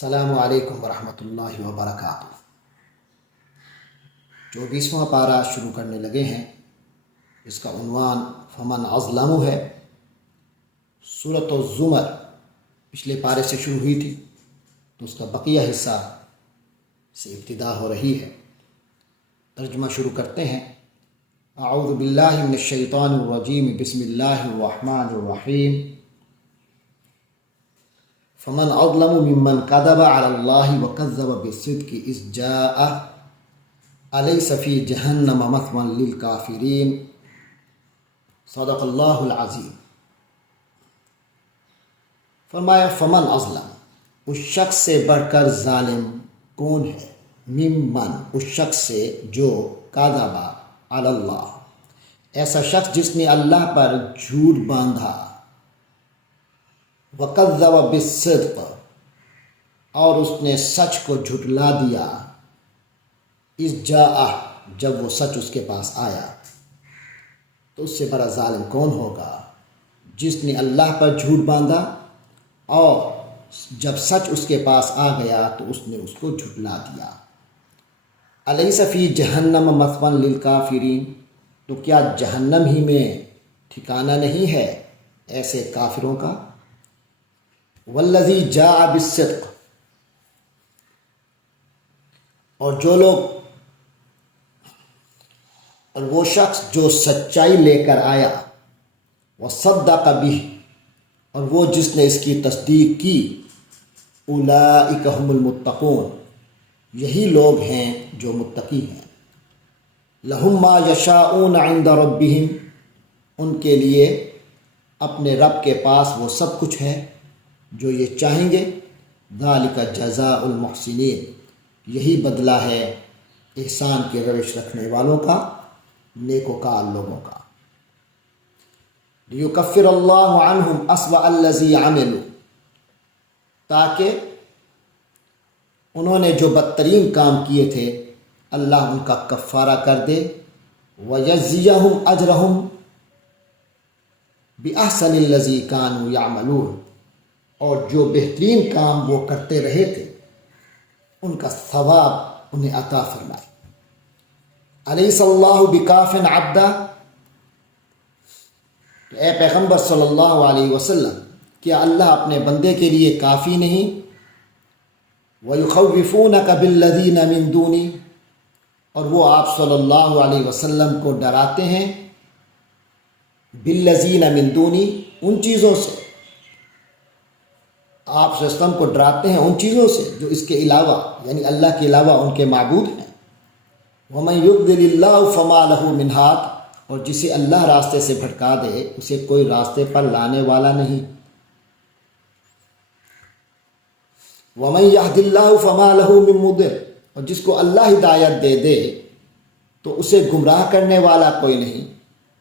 السلام علیکم ورحمۃ اللہ وبرکاتہ۔ 24واں پارہ شروع کرنے لگے ہیں، اس کا عنوان فمن اظلم ہے۔ سورۃ الزمر پچھلے پارے سے شروع ہوئی تھی، تو اس کا بقیہ حصہ سے ابتدا ہو رہی ہے۔ ترجمہ شروع کرتے ہیں۔ اعوذ باللہ من الشیطان الرجیم، بسم اللہ الرحمن الرحیم۔ فمن اظلم ممن كذب على الله وكذب بالصدق اذ جاءه اليس في جہنم مثوى للكافرین۔ صدق اللہ العظیم۔ فرمایا فمن اظلم، اس شخص سے بڑھ کر ظالم کون ہے؟ ممن، اس شخص سے جو کذب علی اللہ، ایسا شخص جس نے اللہ پر جھوٹ باندھا، وَكَذَّبَ بِالصِّدْقِ، اور اس نے سچ کو جھٹلا دیا، اِذْ جَاءَ، جب وہ سچ اس کے پاس آیا۔ تو اس سے بڑا ظالم کون ہوگا؟ جس نے اللہ پر جھوٹ باندھا اور جب سچ اس کے پاس آ گیا تو اس نے اس کو جھٹلا دیا۔ الیس فی جہنم مثوی للکافرین، تو کیا جہنم ہی میں ٹھکانہ نہیں ہے ایسے کافروں کا؟ والذی جاء بالصدق، اور جو لوگ اور وہ شخص جو سچائی لے کر آیا، وصدق بہ، اور وہ جس نے اس کی تصدیق کی، اولئک هم المتقون، یہی لوگ ہیں جو متقی ہیں۔ لہم ما یشاءون عند ربہم، ان کے لیے اپنے رب کے پاس وہ سب کچھ ہے جو یہ چاہیں گے۔ ذالک جزاء المحسنین، یہی بدلہ ہے احسان کی روش رکھنے والوں کا، نیکوکار لوگوں کا۔ لیکفر اللہ عنہم اسوأ الذی عملوا، تاکہ انہوں نے جو بدترین کام کیے تھے اللہ ان کا کفارہ کر دے۔ ویجزیہم اجرہم بأحسن الذی کانوا یعملون، اور جو بہترین کام وہ کرتے رہے تھے ان کا ثواب انہیں عطا فرمائے۔ الیس اللہ بکاف عبدہ، اے پیغمبر صلی اللہ علیہ وسلم، کیا اللہ اپنے بندے کے لیے کافی نہیں؟ وَيُخَوِّفُونَكَ بِالَّذِينَ مِن دُونِهِ، اور وہ آپ صلی اللہ علیہ وسلم کو ڈراتے ہیں بِالَّذِينَ مِن دُونِهِ، ان چیزوں سے، آپ صلی اللہ علیہ وسلم کو ڈراتے ہیں ان چیزوں سے جو اس کے علاوہ، یعنی اللہ کے علاوہ ان کے معبود ہیں۔ وَمَن يُضْلِلِ اللَّهُ فَمَا لَهُ مِنْ هَادٍ، اور جسے اللہ راستے سے بھٹکا دے اسے کوئی راستے پر لانے والا نہیں۔ وَمَن يَهْدِ اللَّهُ فَمَا لَهُ مِن مُضِلٍّ، اور جس کو اللہ ہدایت دے دے تو اسے گمراہ کرنے والا کوئی نہیں۔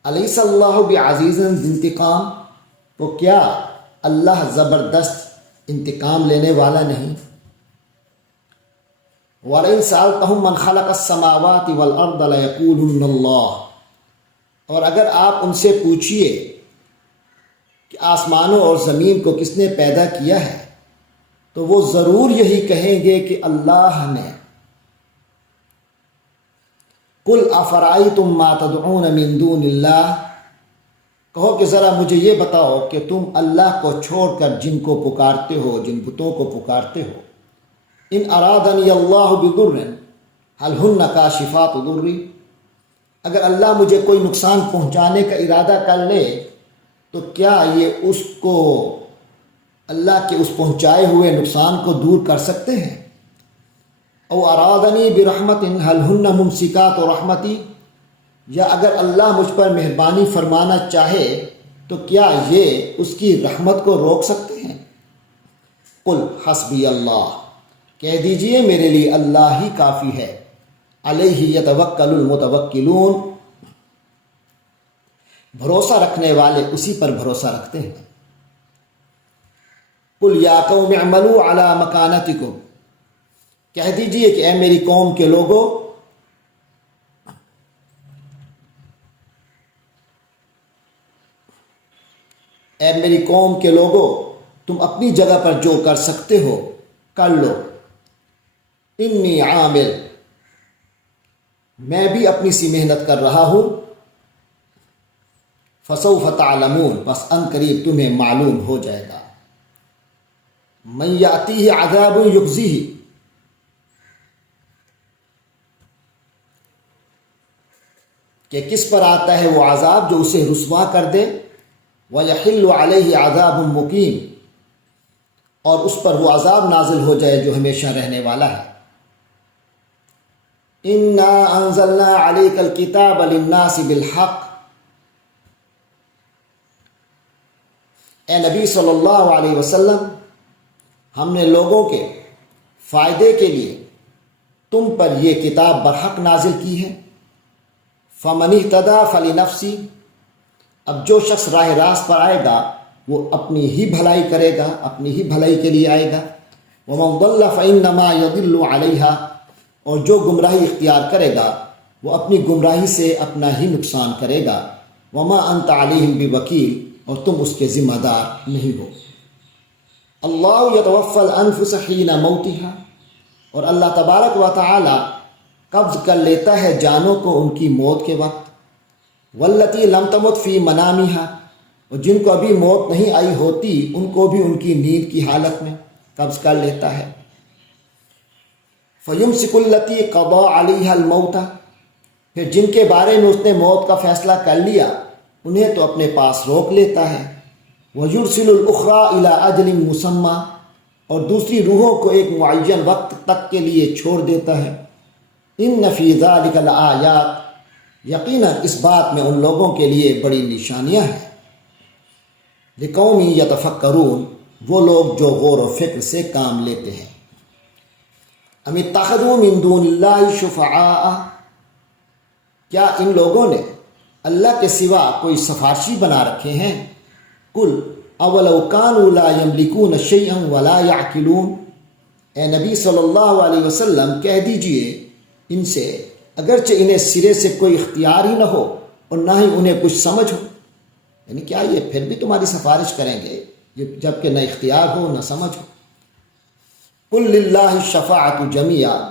الیس اللہ بعزیز ذی انتقام، تو کیا اللہ زبردست انتقام لینے والا نہیں؟ وَلَئِن سَأَلْتَهُم مَّنْ خَلَقَ السَّمَاوَاتِ وَالْأَرْضَ لَيَقُولُنَّ اللَّهُ، اور اگر آپ ان سے پوچھئے کہ آسمانوں اور زمین کو کس نے پیدا کیا ہے تو وہ ضرور یہی کہیں گے کہ اللہ نے۔ قُلْ أَفَرَأَيْتُم مَّا تَدْعُونَ مِن دُونِ اللَّهِ، کہو کہ ذرا مجھے یہ بتاؤ کہ تم اللہ کو چھوڑ کر جن کو پکارتے ہو، جن بتوں کو پکارتے ہو، ان ارادنی اللہ بضر هل ہن کاشفات ضری، اگر اللہ مجھے کوئی نقصان پہنچانے کا ارادہ کر لے تو کیا یہ اس کو، اللہ کے اس پہنچائے ہوئے نقصان کو دور کر سکتے ہیں؟ او ارادنی برحمت هل ہن ممسکات رحمتی، یا اگر اللہ مجھ پر مہربانی فرمانا چاہے تو کیا یہ اس کی رحمت کو روک سکتے ہیں؟ قل حسبی اللہ، کہہ دیجئے میرے لیے اللہ ہی کافی ہے۔ علیہ یتوکل المتوکلون، بھروسہ رکھنے والے اسی پر بھروسہ رکھتے ہیں۔ قل یا قوم اعملوا علی مکانتکم، کہہ دیجئے کہ اے میری قوم کے لوگوں، اے میری قوم کے لوگوں، تم اپنی جگہ پر جو کر سکتے ہو کر لو، انی عامل، میں بھی اپنی سی محنت کر رہا ہوں، فسوف تعلمون، بس ان قریب تمہیں معلوم ہو جائے گا، من یاتیہ عذاب یخزیہ، کہ کس پر آتا ہے وہ عذاب جو اسے رسوا کر دے، وَيَحِلُّ عَلَيْهِ عَذَابٌ مُقِيمٌ، اور اس پر وہ عذاب نازل ہو جائے جو ہمیشہ رہنے والا ہے۔ إِنَّا أَنزَلْنَا عَلَيْكَ الْكِتَابَ لِلنَّاسِ بِالْحَقِّ، اے نبی صلی اللہ علیہ وسلم، ہم نے لوگوں کے فائدے کے لیے تم پر یہ کتاب برحق نازل کی ہے۔ فَمَنِ اهْتَدَىٰ فَلِنَفْسِهِ، اب جو شخص راہ راست پر آئے گا وہ اپنی ہی بھلائی کرے گا، اپنی ہی بھلائی کے لیے آئے گا۔ وَمَنْ ضَلَّ فَإِنَّمَا يَضِلُّ عَلَيْهَا، اور جو گمراہی اختیار کرے گا وہ اپنی گمراہی سے اپنا ہی نقصان کرے گا۔ وَمَا أَنْتَ عَلَيْهِمْ بِوَكِيلٍ، اور تم اس کے ذمہ دار نہیں ہو۔ اللہ یتوفی الانفس حین موتها، اور اللہ تبارک و تعالی قبض کر لیتا ہے جانوں کو ان کی موت کے وقت۔ واللتی لم تمت فی منامها، اور جن کو ابھی موت نہیں آئی ہوتی ان کو بھی ان کی نیند کی حالت میں قبض کر لیتا ہے۔ فیمسک التی قضی علیہا الموت، پھر جن کے بارے میں اس نے موت کا فیصلہ کر لیا انہیں تو اپنے پاس روک لیتا ہے۔ وَيُرْسِلُ الْأُخْرَىٰ إِلَىٰ أَجْلٍ مُّسَمًّى، اور دوسری روحوں کو ایک معین وقت تک کے لیے چھوڑ دیتا ہے۔ إِنَّ فِي ذَلِكَ لَآيَاتٍ، یقیناً اس بات میں ان لوگوں کے لیے بڑی نشانیاں ہیں۔ لِقَوْمٍ يَتَفَكَّرُونَ، وہ لوگ جو غور و فکر سے کام لیتے ہیں۔ أَمِ اتَّخَذُوا مِن دُونِ اللَّهِ شُفَعَاءَ، کیا ان لوگوں نے اللہ کے سوا کوئی سفارشی بنا رکھے ہیں؟ قُلْ أَوَلَوْ كَانُوا لَا يَمْلِكُونَ شَيْئًا وَلَا يَعْقِلُونَ، اے نبی صلی اللہ علیہ وسلم کہہ دیجئے ان سے، اگرچہ انہیں سرے سے کوئی اختیار ہی نہ ہو اور نہ ہی انہیں کچھ سمجھ ہو، یعنی کیا یہ پھر بھی تمہاری سفارش کریں گے جب کہ نہ اختیار ہو نہ سمجھ ہو؟ قُلْ لِلَّهِ الشَّفَاعَةُ جَمِيعًا،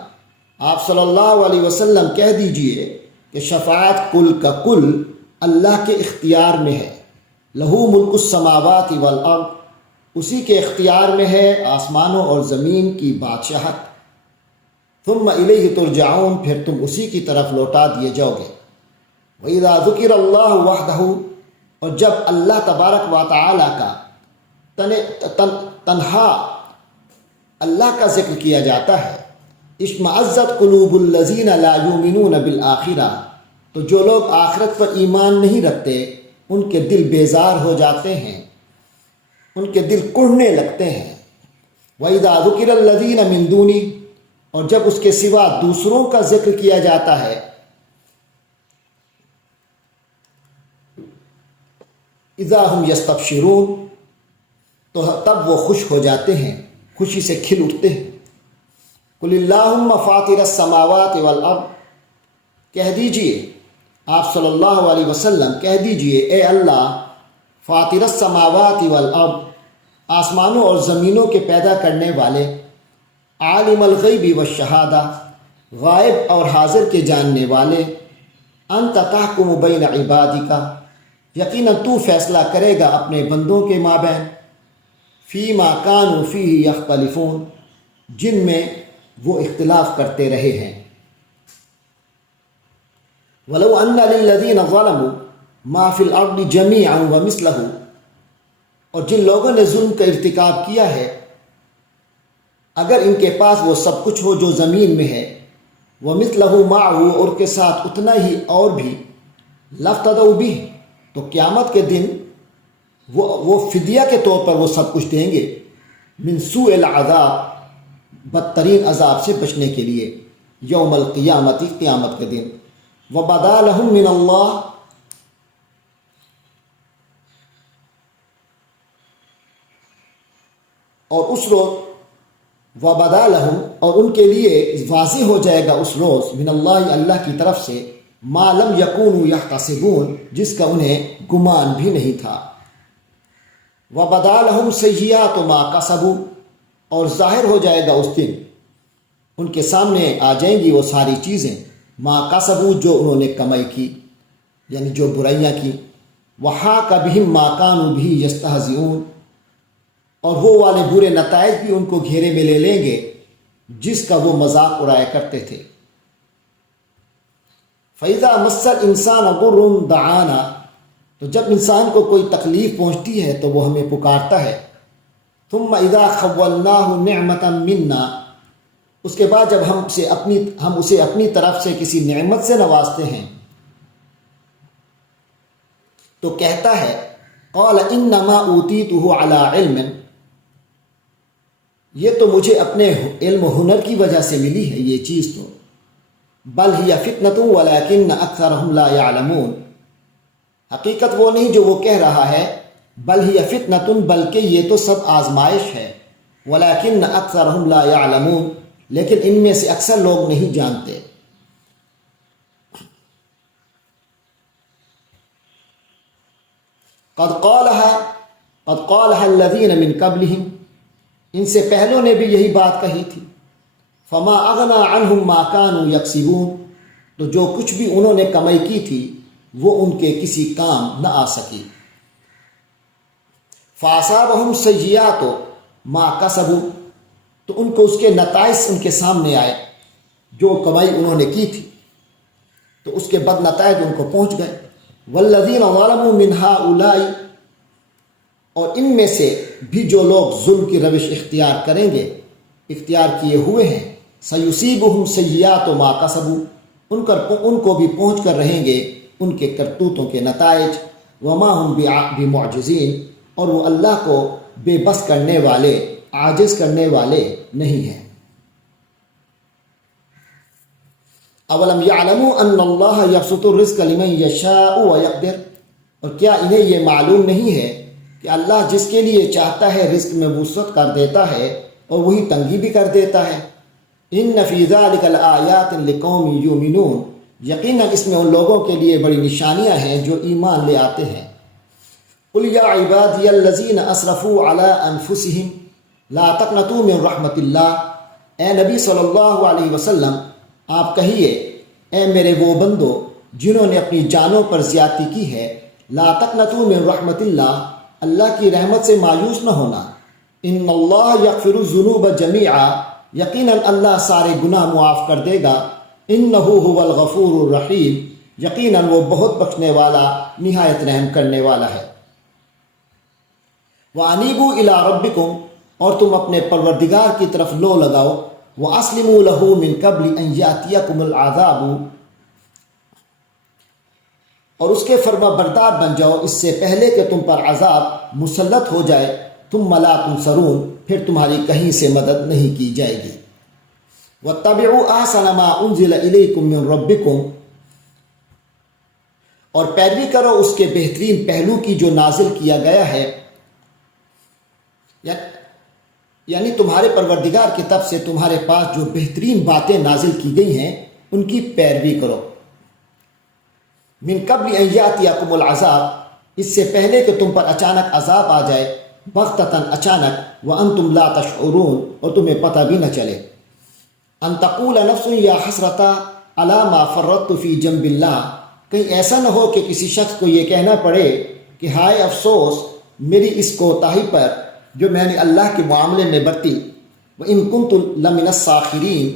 آپ صلی اللہ علیہ وسلم کہہ دیجئے کہ شفاعت کل کا کل اللہ کے اختیار میں ہے۔ لہو ملک السماوات والارض، اسی کے اختیار میں ہے آسمانوں اور زمین کی بادشاہت۔ ثم الیہ ترجعون، پھر تم اسی کی طرف لوٹا دیے جاؤ گے۔ وَإِذَا ذُكِرَ اللَّهُ وَحْدَهُ، اور جب اللہ تبارک و تعالی کا تنہا اللہ کا ذکر کیا جاتا ہے، اشمئزت قلوب الذین لا یؤمنون بالآخرہ، تو جو لوگ آخرت پر ایمان نہیں رکھتے ان کے دل بیزار ہو جاتے ہیں، ان کے دل کڑھنے لگتے ہیں۔ وَإِذَا ذُكِرَ الَّذِينَ مِن دُونِهِ، اور جب اس کے سوا دوسروں کا ذکر کیا جاتا ہے، اذا هم یستبشرون، تو تب وہ خوش ہو جاتے ہیں، خوشی سے کھل اٹھتے ہیں۔ قل اللہم فاطر السماوات والارض، کہہ دیجئے آپ صلی اللہ علیہ وسلم کہہ دیجئے اے اللہ فاطر السماوات والارض، آسمانوں اور زمینوں کے پیدا کرنے والے، عالم الغیب والشہادہ، غائب اور حاضر کے جاننے والے، انت تحکم بین عبادک، یقیناً تو فیصلہ کرے گا اپنے بندوں کے مابین، فیما کانوا فیہ یختلفون، جن میں وہ اختلاف کرتے رہے ہیں۔ وَلَوْ أَنَّ لِلَّذِينَ ظَلَمُوا مَا فِي الْأَرْضِ جَمِيعًا وَمِثْلَهُ، اور جن لوگوں نے ظلم کا ارتکاب کیا ہے، اگر ان کے پاس وہ سب کچھ ہو جو زمین میں ہے، وَمِثْلَهُ مَعَهُ، اور کے ساتھ اتنا ہی اور بھی، لَافْتَدَوْا بِهِ، تو قیامت کے دن وہ فدیہ کے طور پر وہ سب کچھ دیں گے، من سوء العذاب، بدترین عذاب سے بچنے کے لیے، یوم القیامت، قیامت کے دن۔ وَبَدَا لَهُم مِّنَ اللَّهِ، اور اس روز، وَبَدَا لَهُم، اور ان کے لیے واضح ہو جائے گا اس روز، من اللہ، اللہ کی طرف سے، مَا لَمْ يَكُونُوا يَحْتَسِبُونَ، جس کا انہیں گمان بھی نہیں تھا۔ وَبَدَا لَهُمْ سَيِّئَاتُ مَا كَسَبُوا، اور ظاہر ہو جائے گا اس دن، ان کے سامنے آ جائیں گی وہ ساری چیزیں، ما کسبوا جو انہوں نے کمائی کی، یعنی جو برائیاں کی، وحاق بہم ما کانوا بہ یستہزئون، اور وہ والے برے نتائج بھی ان کو گھیرے میں لے لیں گے جس کا وہ مذاق اڑایا کرتے تھے۔ فَإِذَا مَسَّ الْإِنسَانَ ضُرٌّ دَعَانَا، تو جب انسان کو کوئی تکلیف پہنچتی ہے تو وہ ہمیں پکارتا ہے۔ ثُمَّ إِذَا خَوَّلْنَاهُ نِعْمَةً مِنَّا، اس کے بعد جب ہم اسے اپنی طرف سے کسی نعمت سے نوازتے ہیں تو کہتا ہے قَالَ إِنَّمَا أُوتِيتُهُ عَلَىٰ عِلْمٍ، یہ تو مجھے اپنے علم و ہنر کی وجہ سے ملی ہے یہ چیز تو، بل ہی فتنۃ ولکن اکثرهم لا يعلمون، حقیقت وہ نہیں جو وہ کہہ رہا ہے، بل ہی فتنۃ، بلکہ یہ تو سب آزمائش ہے، ولکن اکثرهم لا يعلمون، لیکن ان میں سے اکثر لوگ نہیں جانتے۔ قد قالها الذين من قبلهم، ان سے پہلوں نے بھی یہی بات کہی تھی۔ فما اغنى عنهم ما كانوا يكسبون، تو جو کچھ بھی انہوں نے کمائی کی تھی وہ ان کے کسی کام نہ آ سکی۔ فاصابهم سیئات ما كسبوا، تو ان کو اس کے نتائج ان کے سامنے آئے، جو کمائی انہوں نے کی تھی تو اس کے بد نتائج ان کو پہنچ گئے۔ والذین ظلموا من هؤلاء، اور ان میں سے بھی جو لوگ ظلم کی روش اختیار کریں گے، اختیار کیے ہوئے ہیں، سیصیبہم سیئات ما کسبوا، ان کو بھی پہنچ کر رہیں گے ان کے کرتوتوں کے نتائج، وما ہم بمعجزین، اور وہ اللہ کو بے بس کرنے والے، عاجز کرنے والے نہیں ہیں۔ اولم یعلموا ان اللہ یبسط الرزق لمن یشاء ویقدر، اور کیا انہیں یہ معلوم نہیں ہے کہ اللہ جس کے لیے چاہتا ہے رزق میں وسعت کر دیتا ہے اور وہی تنگی بھی کر دیتا ہے۔ ان فی ذلک لآیات لقوم یؤمنون، یقیناً اس میں ان لوگوں کے لیے بڑی نشانیاں ہیں جو ایمان لے آتے ہیں۔ قل یا عبادی الذین اسرفوا علی انفسہم لا تقنطوا من رحمت اللہ، اے نبی صلی اللہ علیہ وسلم آپ کہیے، اے میرے وہ بندو جنہوں نے اپنی جانوں پر زیادتی کی ہے، لا تقنطوا من رحمت اللہ، اللہ کی رحمت سے مایوس نہ ہونا۔ ان اللہ یغفر الذنوب جمیعا، یقیناً اللہ سارے گناہ معاف کر دے گا۔ انہ هو الغفور الرحیم، یقیناً وہ بہت بخشنے والا، نہایت رحم کرنے والا ہے۔ وانیبوا الی ربکم، اور تم اپنے پروردگار کی طرف لو لگاؤ، واسلموا لہ من قبل ان یاتیکم العذاب، اور اس کے فرما بردار بن جاؤ اس سے پہلے کہ تم پر عذاب مسلط ہو جائے، ثم لا تنصرون، پھر تمہاری کہیں سے مدد نہیں کی جائے گی۔ واتبعوا احسن ما انزل الیکم من ربکم، اور پیروی کرو اس کے بہترین پہلو کی جو نازل کیا گیا ہے، یعنی تمہارے پروردگار کی طرف سے تمہارے پاس جو بہترین باتیں نازل کی گئی ہیں ان کی پیروی کرو۔ من قبل ان یاتیکم العذاب، اس سے پہلے کہ تم پر اچانک عذاب آ جائے، بغتتاً اچانک، وانتم لا تشعرون، اور تمہیں پتہ بھی نہ چلے۔ ان تقول نفس یا حسرتا علی ما فرطت فی جنب اللہ، کہیں ایسا نہ ہو کہ کسی شخص کو یہ کہنا پڑے کہ ہائے افسوس میری اس کوتاہی پر جو میں نے اللہ کے معاملے میں برتی، وَإِن كُنتُ لَمِنَ السَّاخِرِينَ،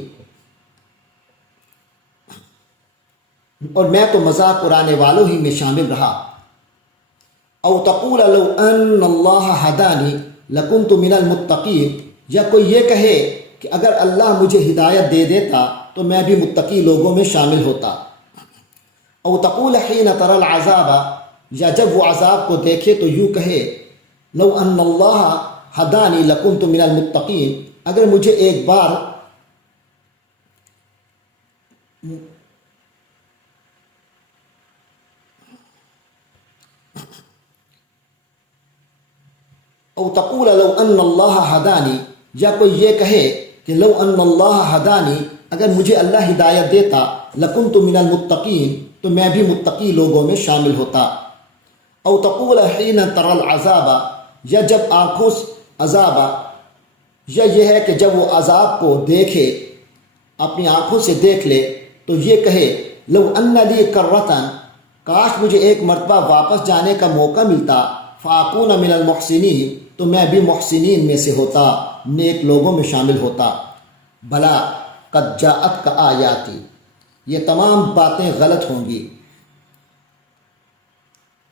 اور میں تو مذاق اڑانے والوں ہی میں شامل رہا۔ او تقول لو ان اللہ ہدانی لکنت من المتقین، یا کوئی یہ کہے کہ اگر اللہ مجھے ہدایت دے دیتا تو میں بھی متقی لوگوں میں شامل ہوتا۔ او تقول حین تری العذاب، یا جب وہ عذاب کو دیکھے تو یوں کہے لو ان اللہ ہدانی لکنت من المتقین، اگر مجھے ایک بار او تقول لو ان اللہ ہدانی، یا کوئی یہ کہے کہ لو ان اللہ ہدانی، اگر مجھے اللہ ہدایت دیتا، لکنت من المتقین، تو میں بھی متقی لوگوں میں شامل ہوتا۔ او تقول حین تری العذاب، یا جب آنکھوں عذاب یا یہ ہے کہ جب وہ عذاب کو دیکھے، اپنی آنکھوں سے دیکھ لے، تو یہ کہے لو ان لی کرۃ، کاش مجھے ایک مرتبہ واپس جانے کا موقع ملتا، فاکون من المحسنین، تو میں بھی محسنین میں سے ہوتا، نیک لوگوں میں شامل ہوتا۔ بلا قد جاءتک آیاتی، یہ تمام باتیں غلط ہوں گی،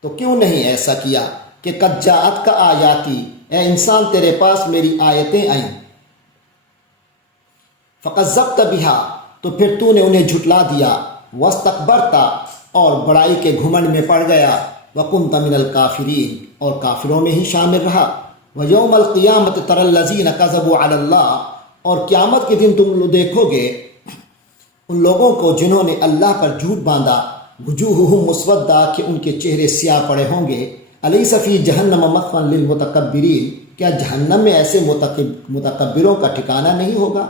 تو کیوں نہیں ایسا کیا کہ قد جاءتک آیاتی، اے انسان تیرے پاس میری آیتیں آئیں، فکذبت بہا، تو پھر تو نے انہیں جھٹلا دیا، واستکبرت، اور بڑائی کے گھمنڈ میں پڑ گیا، وکنت من الکافرین، اور کافروں میں ہی شامل رہا۔ ویوم القیامت تری الذین کذبوا علی اللہ، اور قیامت کے دن تم دیکھو گے ان لوگوں کو جنہوں نے اللہ پر جھوٹ باندھا، وجوہہم مسودہ، کہ ان کے چہرے سیاہ پڑے ہوں گے، الیس فی جہنم مثوی للمتکبرین، کیا جہنم میں ایسے متکبروں کا ٹھکانہ نہیں ہوگا؟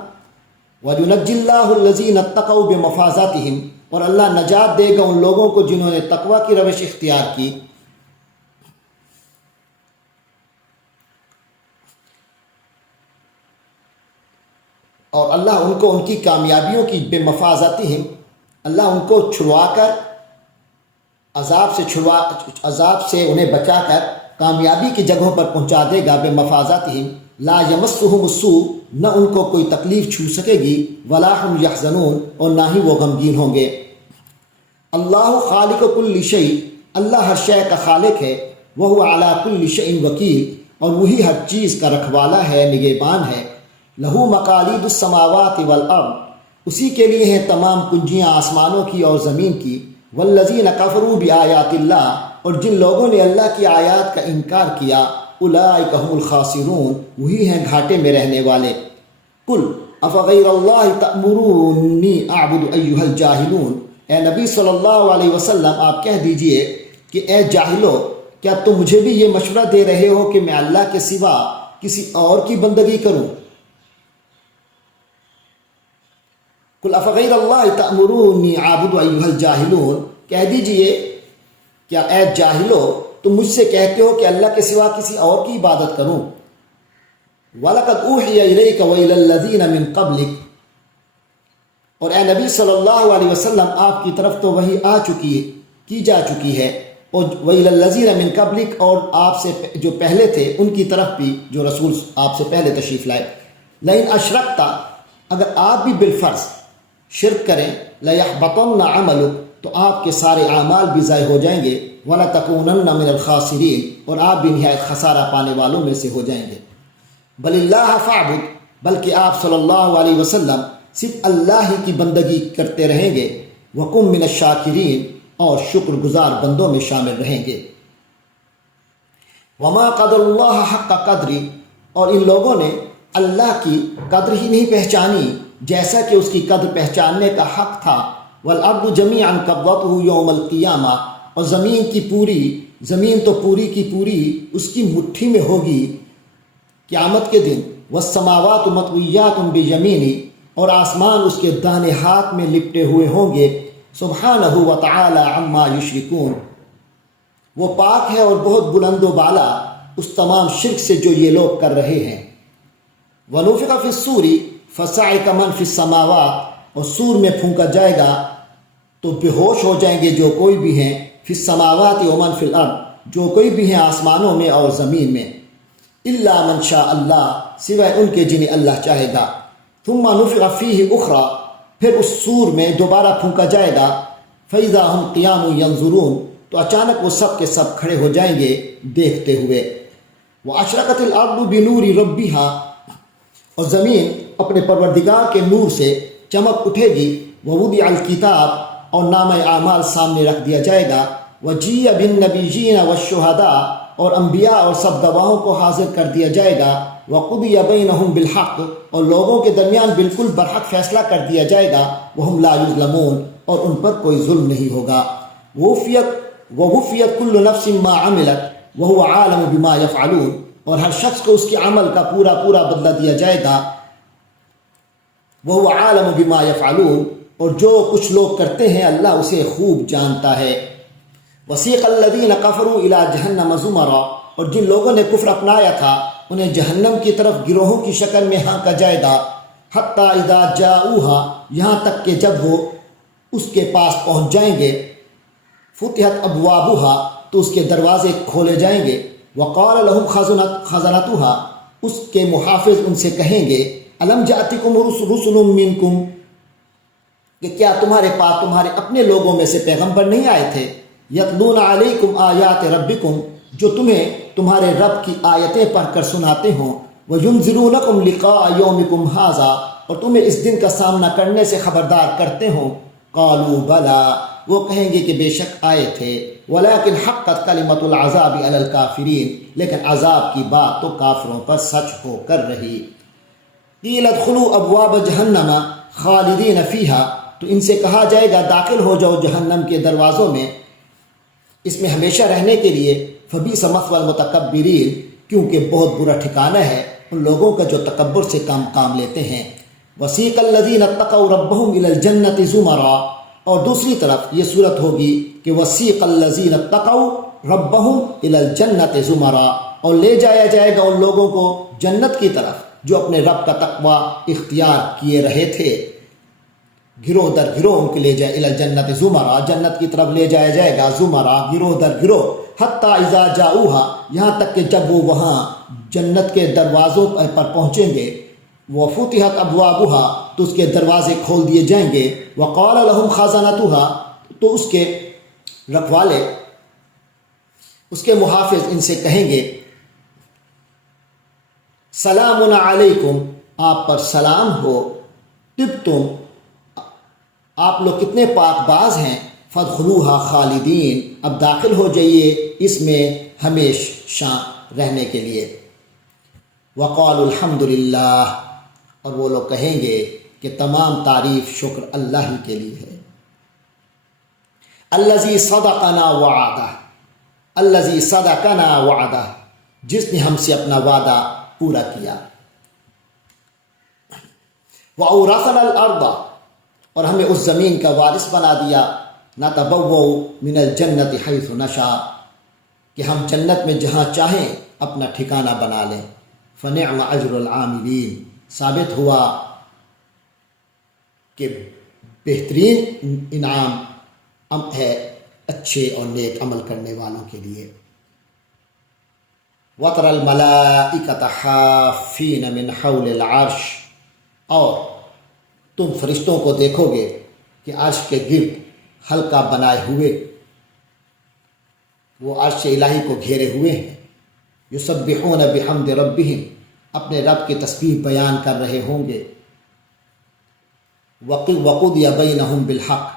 وَيُنَجِّي اللَّهُ الَّذِينَ اتَّقَوْا بِمَفَازَاتِهِمْ، اور اللہ نجات دے گا ان لوگوں کو جنہوں نے تقوی کی روش اختیار کی۔ اور اللہ ان کو ان کی کامیابیوں کی بے مفازاتہم، اللہ ان کو چھڑوا کر عذاب سے انہیں بچا کر کامیابی کی جگہوں پر پہنچا دے گا۔ بے مفازاتہم لا یمسہم السوء، نہ ان کو کوئی تکلیف چھو سکے گی، ولا ہم یحزنون، اور نہ ہی وہ غمگین ہوں گے۔ اللہ خالق کل شیء، اللہ ہر شے کا خالق ہے، وہو علی کل شیء وکیل، اور وہی ہر چیز کا رکھوالا ہے، نگہبان ہے۔ لہو مقالید السماوات والارض، اسی کے لیے ہیں تمام کنجیاں آسمانوں کی اور زمین کی۔ والذین کفروا بآیات اللہ، اور جن لوگوں نے اللہ کی آیات کا انکار کیا، اولئک هم الخاسرون، وہی ہیں گھاٹے میں رہنے والے۔ قل افغیر اللہ تأمرونی اعبد ایھا الجاہلون، اے نبی صلی اللہ علیہ وسلم آپ کہہ دیجئے کہ اے جاہلو، کیا تم مجھے بھی یہ مشورہ دے رہے ہو کہ میں اللہ کے سوا کسی اور کی بندگی کروں؟ قل افغیر اللہ تأمرونی اعبد ایھا الجاہلون، کہہ دیجئے کیا اے جاہلو تم مجھ سے کہتے ہو کہ اللہ کے سوا کسی اور کی عبادت کروں؟ وَلَقَدْ أُوحِيَ إِلَيْكَ وَإِلَى الَّذِينَ مِن قَبْلِكَ، اور اے نبی صلی اللہ علیہ وسلم آپ کی طرف تو وحی کی جا چکی ہے، اور وَإِلَى الَّذِينَ مِن قَبْلِكَ، اور آپ سے جو پہلے تھے ان کی طرف بھی، جو رسول آپ سے پہلے تشریف لائے۔ لَإِنْ أَشْرَكْتَ، اگر آپ بھی بالفرض شرک کریں، لَيَحْبَطَنَّ عَمَلُكَ، تو آپ کے سارے اعمال بھی ضائع ہو جائیں گے، وَلَتَكُونَنَّ مِنَ الْخَاسِرِينَ، اور آپ بھی نہایت خسارہ پانے والوں میں سے ہو جائیں گے۔ بل اللہ فاعبد، بلکہ آپ صلی اللہ علیہ وسلم صرف اللہ ہی کی بندگی کرتے رہیں گے، وَكُن مِّنَ الشَّاكِرِينَ، اور شکر گزار بندوں میں شامل رہیں گے۔ وما قدر اللہ حق قدری، اور ان لوگوں نے اللہ کی قدر ہی نہیں پہچانی جیسا کہ اس کی قدر پہچاننے کا حق تھا۔ والارض جمیعا قبضتہ یوم القیامہ، اور زمین تو پوری کی پوری اس کی مٹھی میں ہوگی قیامت کے دن۔ والسماوات مطویات بیمینہ، اور آسمان اس کے دانے ہاتھ میں لپٹے ہوئے ہوں گے۔ سبحانہ وتعالی عما یشرکون، وہ پاک ہے اور بہت بلند و بالا اس تمام شرک سے جو یہ لوگ کر رہے ہیں۔ ونفخ فی الصور فصعق من فی السماوات، اور سور میں پھونکا جائے گا تو بے ہوش ہو جائیں گے جو کوئی بھی ہیں، فی السماوات ومن فی الارض، جو کوئی بھی ہیں آسمانوں میں اور زمین میں، الا من شاء اللہ، سوائے ان کے جنہیں اللہ چاہے گا۔ ثم نفخ فیہ اخری، پھر اس سور میں دوبارہ پھونکا جائے گا، فاذا ہم قیام ینظرون، تو اچانک وہ سب کے سب کھڑے ہو جائیں گے دیکھتے ہوئے۔ واشرقت الارض بنور ربہا، اور زمین اپنے پروردگار کے نور سے چمک اٹھے گی۔ ووضع الکتاب، اور نامہ اعمال سامنے رکھ دیا جائے گا۔ وجیء بالنبیین والشہداء، اور انبیاء اور سب گواہوں کو حاضر کر دیا جائے گا۔ وقضی بینہم بالحق، اور لوگوں کے درمیان بالکل برحق فیصلہ کر دیا جائے گا۔ وہم لا یظلمون، اور ان پر کوئی ظلم نہیں ہوگا۔ ووفیت کل نفس ما عملت وہو عالم بما یفعلون، اور ہر شخص کو اس کے عمل کا پورا بدلہ دیا جائے گا۔ وہو عالم بما یفعلون، اور جو کچھ لوگ کرتے ہیں اللہ اسے خوب جانتا ہے۔ وسیق الذین کفروا الی جہنم زمرا، اور جن لوگوں نے کفر اپنایا تھا انہیں جہنم کی طرف گروہوں کی شکل میں ہانکا جائے گا، حتی اذا جاؤہا، یہاں تک کہ جب وہ اس کے پاس پہنچ جائیں گے، فتحت ابوابہا، تو اس کے دروازے کھولے جائیں گے، وقال لہم خزنتہا، اس کے محافظ ان سے کہیں گے، الم جاءتکم رسل منکم، کہ کیا تمہارے پاس تمہارے اپنے لوگوں میں سے پیغمبر نہیں آئے تھے، یتلون علیکم آیات ربکم، جو تمہیں تمہارے رب کی آیتیں پڑھ کر سناتے ہوں، وینذرونکم لقاء یومکم ھذا، اور تمہیں اس دن کا سامنا کرنے سے خبردار کرتے ہوں، قالوا بلا، وہ کہیں گے کہ بے شک آئے تھے، ولیکن حقت کلمۃ العذاب علی الکافرین، لیکن عذاب کی بات تو کافروں پر سچ ہو کر رہی۔ قیل ادخلوا ابواب جہنم خالدین فیہا، تو ان سے کہا جائے گا داخل ہو جاؤ جہنم کے دروازوں میں، اس میں ہمیشہ رہنے کے لیے، فبئس مثوی المتکبرین، کیونکہ بہت برا ٹھکانہ ہے ان لوگوں کا جو تکبر سے کام لیتے ہیں۔ وسیق الذین اتقوا ربہم الی الجنۃ زمرا، اور دوسری طرف یہ صورت ہوگی کہ وسیق الذین اتقوا ربہم الی الجنۃ زمرا، اور لے جایا جائے گا ان لوگوں کو جنت کی طرف جو اپنے رب کا تقوی اختیار کیے رہے تھے، گروہ در گروہ ان کے لے جائے، الی الجنۃ زمرا، جنت کی طرف لے جایا جائے گا، زمرا، گروہ در گروہ، حتی اذا جاؤہا، یہاں تک کہ جب وہ وہاں جنت کے دروازوں پر پہنچیں گے، وفتحت ابوابہا، تو اس کے دروازے کھول دیے جائیں گے، وقال لہم خزنتہا، تو اس کے رکھوالے، اس کے محافظ ان سے کہیں گے، سلام علیکم، آپ پر سلام ہو، طبتم، آپ لوگ کتنے پاک باز ہیں، فادخلوہا خالدین، اب داخل ہو جائیے اس میں ہمیشہ رہنے کے لیے۔ وقالوا الحمدللہ، اور وہ لوگ کہیں گے کہ تمام تعریف شکر اللہ ہی کے لیے ہے، الذی صدقنا وعدہ، الذی صدقنا وعدہ، جس نے ہم سے اپنا وعدہ پورا کیا، وأورثنا الارض، اور ہمیں اس زمین کا وارث بنا دیا، نتبوأ من الجنۃ حیث نشاء، کہ ہم جنت میں جہاں چاہیں اپنا ٹھکانہ بنا لیں، فنعم اجر العاملین، ثابت ہوا کہ بہترین انعام ہے اچھے اور نیک عمل کرنے والوں کے لیے۔ وَتَرَى الْمَلَائِكَةَ حَافِّينَ مِنْ حَوْلِ الْعَرْشِ، اور تم فرشتوں کو دیکھو گے کہ عرش کے گرد حلقہ بنائے ہوئے، وہ عرش الہی کو گھیرے ہوئے ہیں، یسبحون بحمد ربہم، اپنے رب کی تسبیح بیان کر رہے ہوں گے، وقضی بینہم بالحق،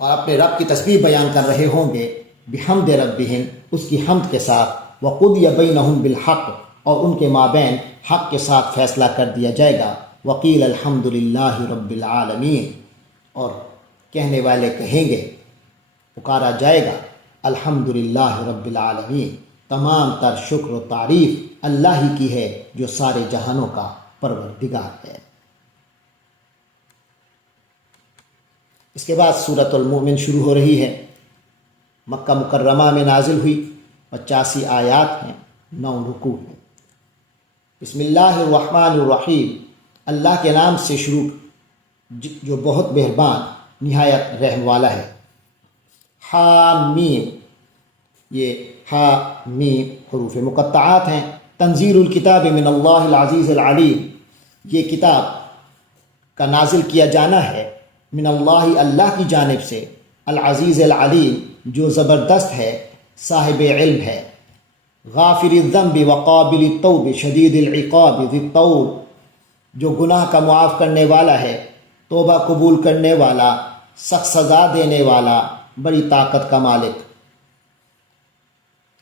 اور اپنے رب کی تسبیح بیان کر رہے ہوں گے، بحمد ربہم، اس کی حمد کے ساتھ، وقضی بینہم بالحق، اور ان کے مابین حق کے ساتھ فیصلہ کر دیا جائے گا، وقیل الحمد للہ رب العالمین، اور کہنے والے کہیں گے، پکارا جائے گا، الحمد للہ رب العالمین، تمام تر شکر و تعریف اللہ ہی کی ہے جو سارے جہانوں کا پروردگار ہے۔ اس کے بعد سورۃ المؤمن شروع ہو رہی ہے، مکہ مکرمہ میں نازل ہوئی، 85 آیات ہیں، 9 رکوع ہیں۔ بسم اللہ الرحمن الرحیم، اللہ کے نام سے شروع جو بہت مہربان نہایت رحم والا ہے۔ حامیم، یہ ہا میم حروف مقطعات ہیں۔ تنزیل الکتاب من اللہ العزیز العلیم، یہ کتاب کا نازل کیا جانا ہے من اللہ، اللہ کی جانب سے، العزیز العلیم، جو زبردست ہے، صاحب علم ہے، غافر الذنب وقابل التوب شدید العقاب ذی الطول، جو گناہ کا معاف کرنے والا ہے، توبہ قبول کرنے والا، سخت سزا دینے والا، بڑی طاقت کا مالک۔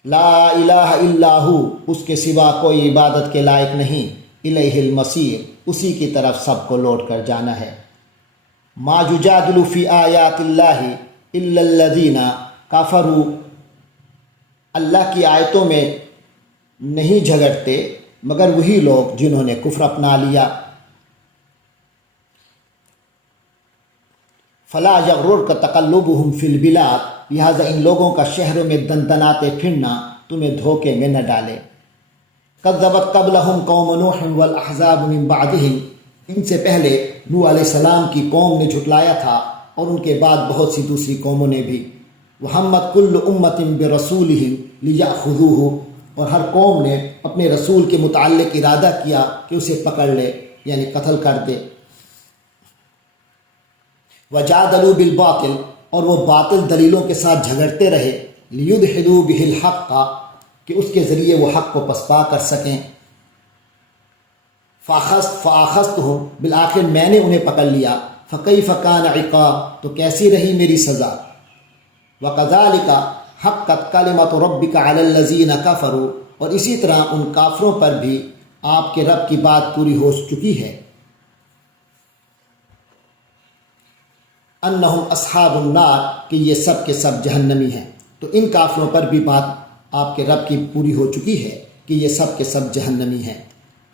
لا الہ الا ہو، اس کے سوا کوئی عبادت کے لائق نہیں، الیہ المصیر، اسی کی طرف سب کو لوٹ کر جانا ہے۔ ما یجادل فی آیات اللہ الا الذین کفروا، اللہ کی آیتوں میں نہیں جھگڑتے مگر وہی لوگ جنہوں نے کفر اپنا لیا۔ فلا یغررک تقلبہم فی البلاد، لہٰذا ان لوگوں کا شہروں میں دندناتے پھرنا تمہیں دھوکے میں نہ ڈالے۔ کذبت قبلہم قوم نوح والاحزاب من بعدہم، ان سے پہلے نوح علیہ السلام کی قوم نے جھٹلایا تھا اور ان کے بعد بہت سی دوسری قوموں نے بھی۔ وہمت کل امت برسولہم لیأخذوہ، اور ہر قوم نے اپنے رسول کے متعلق ارادہ کیا کہ اسے پکڑ لے، یعنی قتل کر دے۔ وجادلوا بالباطل، اور وہ باطل دلیلوں کے ساتھ جھگڑتے رہے، لیدحضوا بہ الحق، کہ اس کے ذریعے وہ حق کو پسپا کر سکیں۔ فاخذتہم، بالآخر میں نے انہیں پکڑ لیا۔ فکیف کان عقاب، تو کیسی رہی میری سزا۔ وکذالک حقت کلمۃ ربک علی الذین کفروا، اور اسی طرح ان کافروں پر بھی آپ کے رب کی بات پوری ہو چکی ہے، انہم اصحاب النار، کہ یہ سب کے سب جہنمی ہیں۔ تو ان کافروں پر بھی بات آپ کے رب کی پوری ہو چکی ہے کہ یہ سب کے سب جہنمی ہیں۔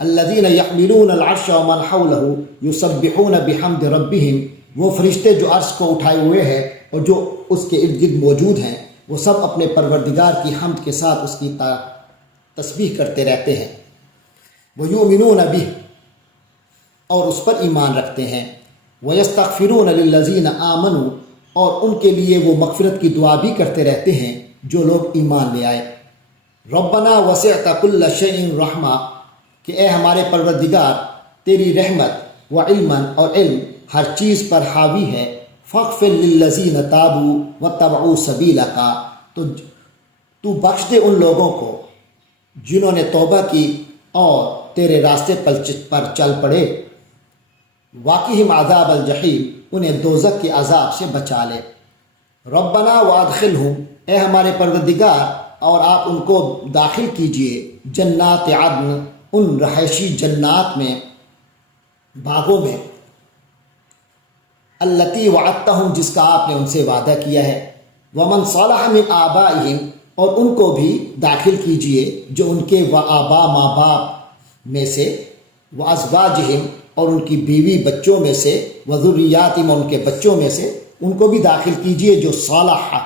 الذین یحملون العرش ومن حولہ یسبحون بحمد ربہم، وہ فرشتے جو عرش کو اٹھائے ہوئے ہیں اور جو اس کے ارد گرد موجود ہیں، وہ سب اپنے پروردگار کی حمد کے ساتھ اس کی تسبیح کرتے رہتے ہیں۔ ویؤمنون بہ، اور اس پر ایمان رکھتے ہیں۔ ویستغفرون للذین آمنوا، اور ان کے لیے وہ مغفرت کی دعا بھی کرتے رہتے ہیں جو لوگ ایمان لے آئے۔ ربنا وسعت کل شیء رحمہ، کہ اے ہمارے پروردگار، تیری رحمت و علما، اور علم ہر چیز پر حاوی ہے۔ فاغفر للذین تابوا واتبعوا سبیلک، تو بخش دے ان لوگوں کو جنہوں نے توبہ کی اور تیرے راستے پر چل پڑے۔ واقعہم عذاب الجحیم، انہیں دوزخ کے عذاب سے بچا لے۔ ربنا وادخلہم، اے ہمارے پروردگار، اور آپ ان کو داخل کیجئے جنات عدن، ان رہائشی جنات میں، باغوں میں، التی وعدتہم، جس کا آپ نے ان سے وعدہ کیا ہے۔ ومن صلح من آبائہم، اور ان کو بھی داخل کیجئے جو ان کے آبا ماں باپ میں سے، وازواجہم، اور ان کی بیوی بچوں میں سے، وذریاتہم، ان کے بچوں میں سے، ان کو بھی داخل کیجئے جو صالح،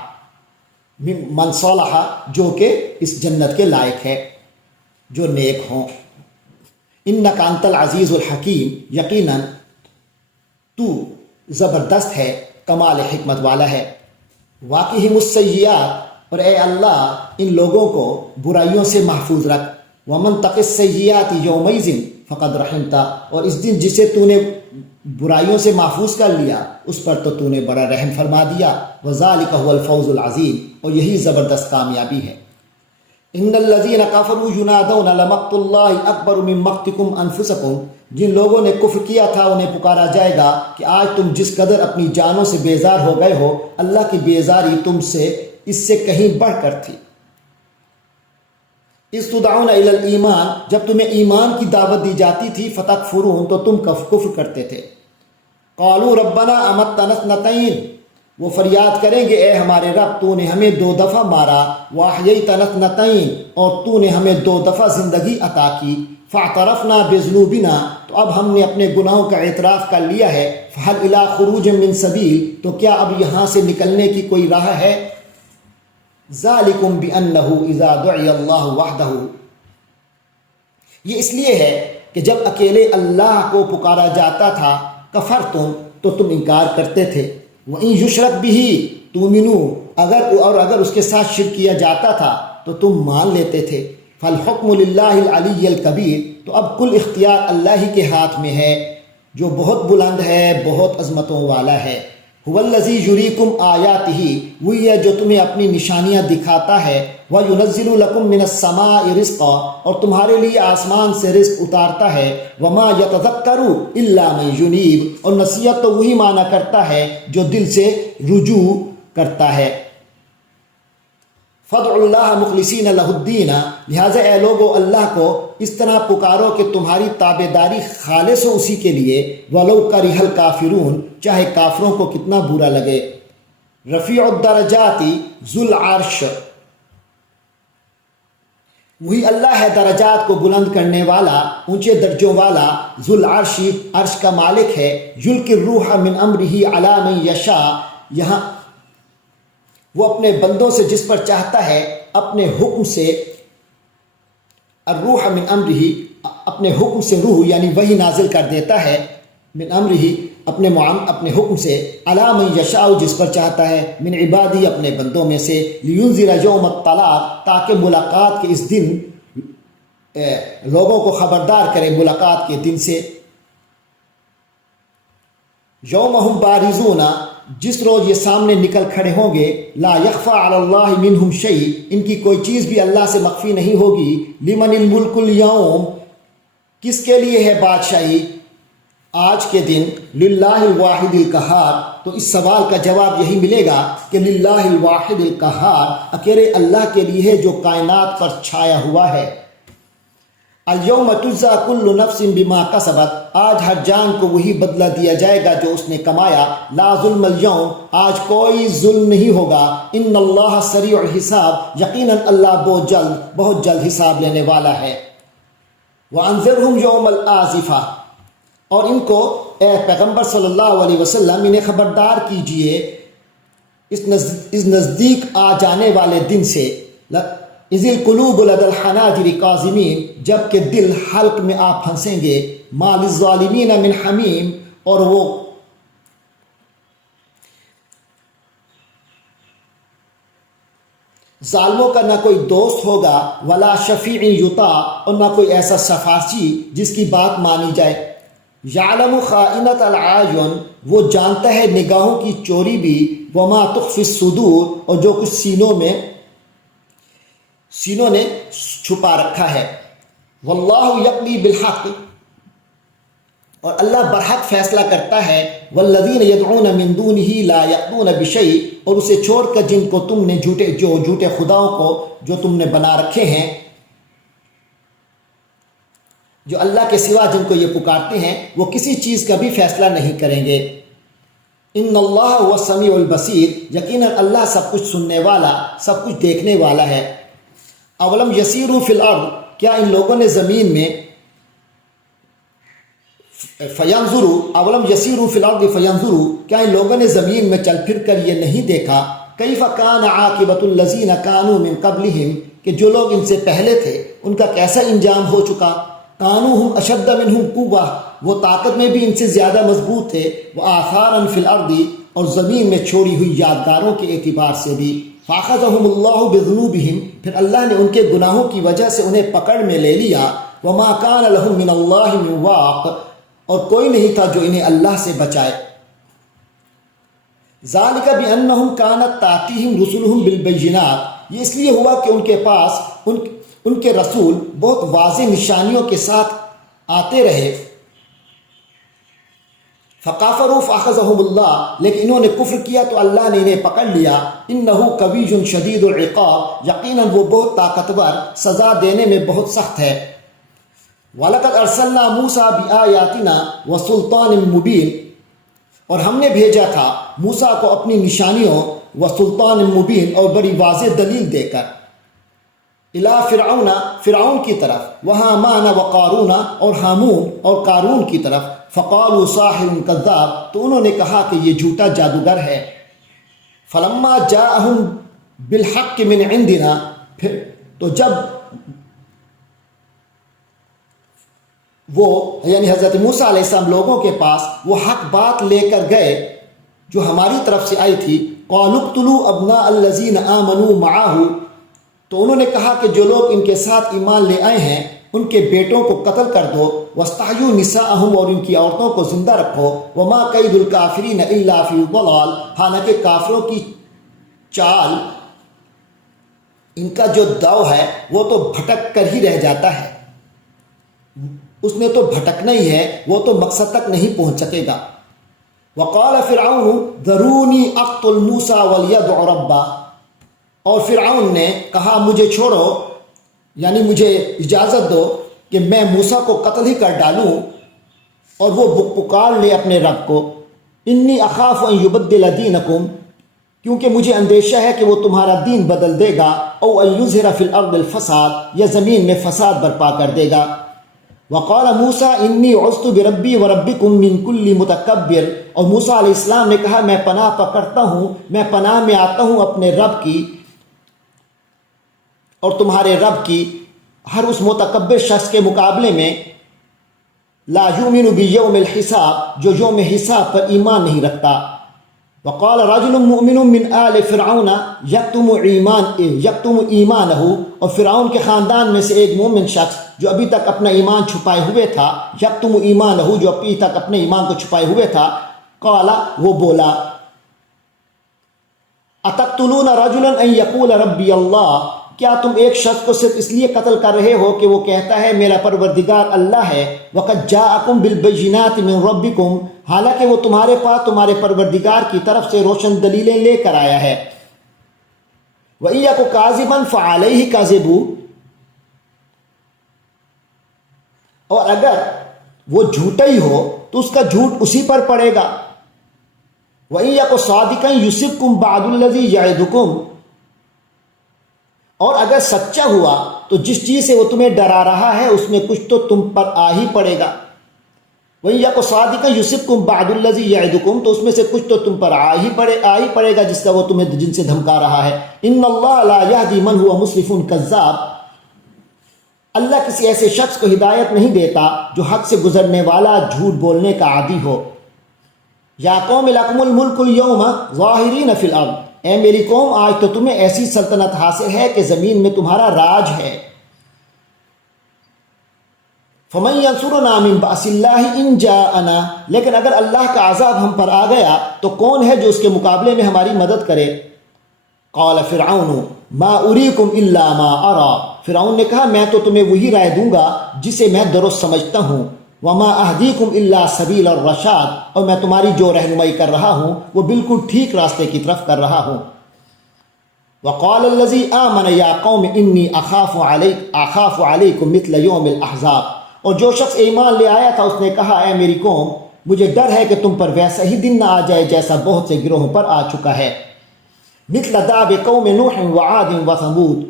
من صالح، جو کہ اس جنت کے لائق ہے، جو نیک ہوں۔ انک انت العزیز الحکیم، یقیناً تو زبردست ہے، کمال حکمت والا ہے۔ واقعہم السیئات، اور اے اللہ ان لوگوں کو برائیوں سے محفوظ رکھ۔ ومن تق السیئات یومئذ فقد رحمتا، اور اس دن جسے تو نے برائیوں سے محفوظ کر لیا اس پر تو نے بڑا رحم فرما دیا۔ وذالک هو الفوز العظیم، اور یہی زبردست کامیابی ہے۔ ان الذین کفروا ینادون لمقت اللہ اکبر من مقتکم انفسکم، جن لوگوں نے کفر کیا تھا انہیں پکارا جائے گا کہ آج تم جس قدر اپنی جانوں سے بیزار ہو گئے ہو، اللہ کی بیزاری تم سے اس سے کہیں بڑھ کر تھی۔ اذ تدعون الی الایمان، جب تمہیں ایمان کی دعوت دی جاتی تھی، فتکفرون، تو تم کفر کرتے تھے۔ قالوا ربنا امتنا اثنتین، وہ فریاد کریں گے اے ہمارے رب تو نے ہمیں 2 دفعہ مارا، واحییتنا اثنتین، اور تو نے ہمیں 2 دفعہ زندگی عطا کی، فاعترفنا بذنوبنا، تو اب ہم نے اپنے گناہوں کا اعتراف کر لیا ہے، فہل الی خروج من سبیل، تو کیا اب یہاں سے نکلنے کی کوئی راہ ہے؟ ذالکم بانہ اذا دعی اللہ وحدہ، یہ اس لیے ہے کہ جب اکیلے اللہ کو پکارا جاتا تھا، کفرتم، تو تم انکار کرتے تھے، وَإِن یشرک بہ تؤمنوا، اگر اس کے ساتھ شرک کیا جاتا تھا تو تم مان لیتے تھے۔ فالحکم للہ العلی الکبیر، تو اب کل اختیار اللہ ہی کے ہاتھ میں ہے جو بہت بلند ہے، بہت عظمتوں والا ہے۔ هو الذی یریکم آیاتہ، وہی ہے جو تمہیں اپنی نشانیاں دکھاتا ہے، وینزل لکم من السماء رزقا، اور تمہارے لیے آسمان سے رزق اتارتا ہے، وما یتذکر الا من ینیب، اور نصیحت تو وہی مانا کرتا ہے جو دل سے رجوع کرتا ہے۔ فادعوا اللہ مخلصین لہ الدین، لہٰذا اے لوگو اللہ کو اس طرح پکارو کہ تمہاری تابع داری خالص ہو اسی کے لیے، ولو کرہ الکافرون، چاہے کافروں کو کتنا برا لگے۔ رفیع الدرجات ذو العرش، وہی اللہ ہے درجات کو بلند کرنے والا، اونچے درجوں والا، ذو العرش، عرش کا مالک ہے، یلقی الروح من امرہ علی من یشاء، یہاں وہ اپنے بندوں سے جس پر چاہتا ہے اپنے حکم سے الروح من امرہ، اپنے حکم سے روح یعنی وہی نازل کر دیتا ہے، من امرہ اپنے حکم سے، علی من یشاء جس پر چاہتا ہے، من عبادی اپنے بندوں میں سے، لینذر یوم الطلاق تاکہ ملاقات کے اس دن لوگوں کو خبردار کرے ملاقات کے دن سے، یوم ہم بارزون جس روز یہ سامنے نکل کھڑے ہوں گے، لا یخفی علی اللہ منہم شیء ان کی کوئی چیز بھی اللہ سے مخفی نہیں ہوگی، لمن الملک اليوم کس کے لیے ہے بادشاہی آج کے دن، للہ الواحد القہار، تو اس سوال کا جواب یہی ملے گا کہ للہ الواحد القہار اکیلے اللہ کے لیے ہے جو کائنات پر چھایا ہوا ہے۔ الیوم تجزی کل نفس بما کسبت آج ہر جان کو وہی بدلہ دیا جائے گا جو اس نے کمایا، لا ظلم الیوم آج کوئی ظلم نہیں ہوگا، ان اللہ سریع الحساب یقیناً اللہ بہت جلد حساب لینے والا ہے۔ وانذرہم یوم الآزفہ اور ان کو اے پیغمبر صلی اللہ علیہ وسلم انہیں خبردار کیجئے اس نزدیک آ جانے والے دن سے، اذ القلوب لدی الحناجر کاظمین جب کہ دل حلق میں آ پھنسیں گے، ما للظالمین من حمیم اور وہ ظالموں کا نہ کوئی دوست ہوگا، ولا شفیع یطاع اور نہ کوئی ایسا سفارشی جس کی بات مانی جائے، یعلم خائنۃ الاعین وہ جانتا ہے نگاہوں کی چوری بھی، وما تخفی الصدور اور جو کچھ سینوں نے چھپا رکھا ہے، واللہ یقضی بالحق اور اللہ برحق فیصلہ کرتا ہے، والذین یدعون من دونہ لا یقضون بشیء اور اسے چھوڑ کر جن کو تم نے جھوٹے خداؤں کو جو تم نے بنا رکھے ہیں، جو اللہ کے سوا جن کو یہ پکارتے ہیں وہ کسی چیز کا بھی فیصلہ نہیں کریں گے، ان اللہ هو السمیع البصیر یقیناً اللہ سب کچھ سننے والا سب کچھ دیکھنے والا ہے۔ اولم یسیروا فی الارض کیا ان لوگوں نے زمین میں اولم یسیروا فی الارض فینظروا کیا ان لوگوں نے زمین میں چل پھر کر یہ نہیں دیکھا، کیف کان عاقبۃ الذین کانوا من قبلہم کہ جو لوگ ان سے پہلے تھے ان کا کیسا انجام ہو چکا، کانوا ہم اشد منہم قوہ وہ طاقت میں بھی ان سے زیادہ مضبوط تھے، وآثارا فی الارض اور زمین میں چھوڑی ہوئی یادگاروں کے اعتبار سے بھی، فاخذہم اللہ بذنوبہم پھر اللہ نے ان کے گناہوں کی وجہ سے انہیں پکڑ میں لے لیا، وما کان لہم من اللہ من واق اور کوئی نہیں تھا جو انہیں اللہ سے بچائے، ذالک بانہم کانت تاتیہم رسلہم بالبینات یہ اس لیے ہوا کہ ان کے پاس ان کے رسول بہت واضح نشانیوں کے ساتھ آتے رہے، فکافروا فاخذہم اللہ لیکن انہوں نے کفر کیا تو اللہ نے انہیں پکڑ لیا، انہ قوی شدید العقاب یقیناً وہ بہت طاقتور سزا دینے میں بہت سخت ہے۔ وَلَقَدْ أَرْسَلْنَا مُوسَىٰ بِآيَاتِنَا وَسُلْطَانٍ مُبِينٍ اور ہم نے بھیجا تھا موسیٰ کو اپنی نشانیوں وسلطان مبین اور بڑی واضح دلیل دے کر، الی فرعون کی طرف، وہامان وقارون اور ہامون اور قارون کی طرف، فقالوا ساحر کذاب تو انہوں نے کہا کہ یہ جھوٹا جادوگر ہے، فلما جاءہم بالحق من عندنا پھر تو جب وہ یعنی حضرت موسیٰ علیہ السلام لوگوں کے پاس وہ حق بات لے کر گئے جو ہماری طرف سے آئی تھی، قالوا اقتلوا ابناء الذین آمنوا معہ تو انہوں نے کہا کہ جو لوگ ان کے ساتھ ایمان لے آئے ہیں ان کے بیٹوں کو قتل کر دو، واستحیوا نساءہم اور ان کی عورتوں کو زندہ رکھو، وما کید الکافرین الا فی ضلال حالانکہ کافروں کی چال ان کا جو داؤ ہے وہ تو بھٹک کر ہی رہ جاتا ہے، اس نے تو بھٹکنا ہی ہے، وہ تو مقصد تک نہیں پہنچ سکے گا۔ وقال فرعون ذرونی اقتل موسیٰ ولیدع ربہ اور فرعون نے کہا مجھے چھوڑو یعنی مجھے اجازت دو کہ میں موسیٰ کو قتل ہی کر ڈالوں اور وہ پکار لے اپنے رب کو، انی اخاف ان یبدل دینکم کیونکہ مجھے اندیشہ ہے کہ وہ تمہارا دین بدل دے گا، او ان یظہر فی الارض الفساد یا زمین میں فساد برپا کر دے گا۔ وقال موسیٰ انی عذت بربی وربکم من کل متکبر اور موسیٰ علیہ السلام نے کہا میں پناہ پکڑتا ہوں، میں پناہ میں آتا ہوں اپنے رب کی اور تمہارے رب کی، ہر اس متکبر شخص کے مقابلے میں لا یؤمن بیوم الحساب، جو یوم حساب پر ایمان نہیں رکھتا۔ وقال رجل مؤمن من آل فرعون یکتم ایمانہ، اور فرعون کے خاندان میں سے ایک مومن شخص جو ابھی تک اپنا ایمان چھپائے ہوئے تھا، یکتم ایمانہ، جو ابھی تک اپنے ایمان کو چھپائے ہوئے تھا، قال، وہ بولا، اتقتلون رجلا ان یقول ربی اللہ، کیا تم ایک شخص کو صرف اس لیے قتل کر رہے ہو کہ وہ کہتا ہے میرا پروردگار اللہ ہے، وقد جاءکم بالبینات من ربکم، حالانکہ وہ تمہارے پاس تمہارے پروردگار کی طرف سے روشن دلیلیں لے کر آیا ہے۔ وَإِن یَکُ کاذبا فعلیہ کاذبوا، اور اگر وہ جھوٹا ہی ہو تو اس کا جھوٹ اسی پر پڑے گا۔ وَإِن یَکُ صادقا یصبکم بعض الذی یعدکم، اور اگر سچا ہوا تو جس چیز سے وہ تمہیں ڈرا رہا ہے اس میں کچھ تو تم پر آ ہی پڑے گا۔ وَإِن یَکُ صَادِقًا یُصِبْکُم بَعْضُ الَّذِی یَعِدُکُم، تو اس میں سے کچھ تو تم پر آ ہی پڑے گا جس کا وہ تمہیں جن سے دھمکا رہا ہے۔ إِنَّ اللَّهَ لَا يَهْدِي مَنْ هُوَ مُسْرِفٌ كَذَّابٌ، اللہ کسی ایسے شخص کو ہدایت نہیں دیتا جو حد سے گزرنے والا، جھوٹ بولنے کا عادی ہو۔ یا قوم لکم الملک اليوم ظاہرین فی الارض، اے میری قوم آج تو تمہیں ایسی سلطنت حاصل ہے کہ زمین میں تمہارا راج ہے۔ فمن ینصرنا من بأس اللہ ان جاءنا، لیکن اگر اللہ کا عذاب ہم پر آ گیا تو کون ہے جو اس کے مقابلے میں ہماری مدد کرے؟ قال فرعون ما اریکم الا ما ارى، فرعون نے کہا میں تو تمہیں وہی رائے دوں گا جسے میں درست سمجھتا ہوں۔ وما اہدیکم الا سبیل الرشاد، اور میں تمہاری جو رہنمائی کر رہا ہوں وہ بالکل ٹھیک راستے کی طرف کر رہا ہوں۔ وقال الذی آمن یا قوم انی اخاف علیکم مثل یوم الاحزاب، اور جو شخص ایمان لے آیا تھا اس نے کہا اے میری قوم مجھے ڈر ہے کہ تم پر ویسا ہی دن نہ آ جائے جیسا بہت سے گروہوں پر آ چکا ہے۔ مثل داب قوم نوح وعاد وثمود،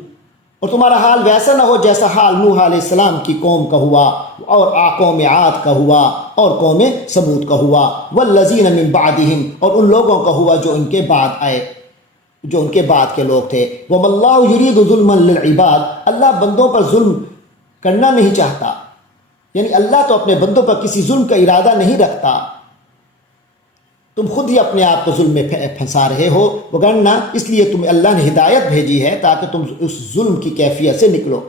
اور تمہارا حال ویسا نہ ہو جیسا حال نوح علیہ السلام کی قوم کا ہوا، اور قوم عاد کا ہوا، اور قوم ثمود کا ہوا، والذین من بعدہم، اور ان لوگوں کا ہوا جو ان کے بعد آئے، جو ان کے بعد کے لوگ تھے۔ وَمَا اللَّهُ يُرِيدُ ظُلْمًا لِلْعِبَادِ، اللہ بندوں پر ظلم کرنا نہیں چاہتا، یعنی اللہ تو اپنے بندوں پر کسی ظلم کا ارادہ نہیں رکھتا، تم خود ہی اپنے آپ کو ظلم میں پھنسا رہے ہو، وگرنہ اس لیے تمہیں اللہ نے ہدایت بھیجی ہے تاکہ تم اس ظلم کی کیفیت سے نکلو۔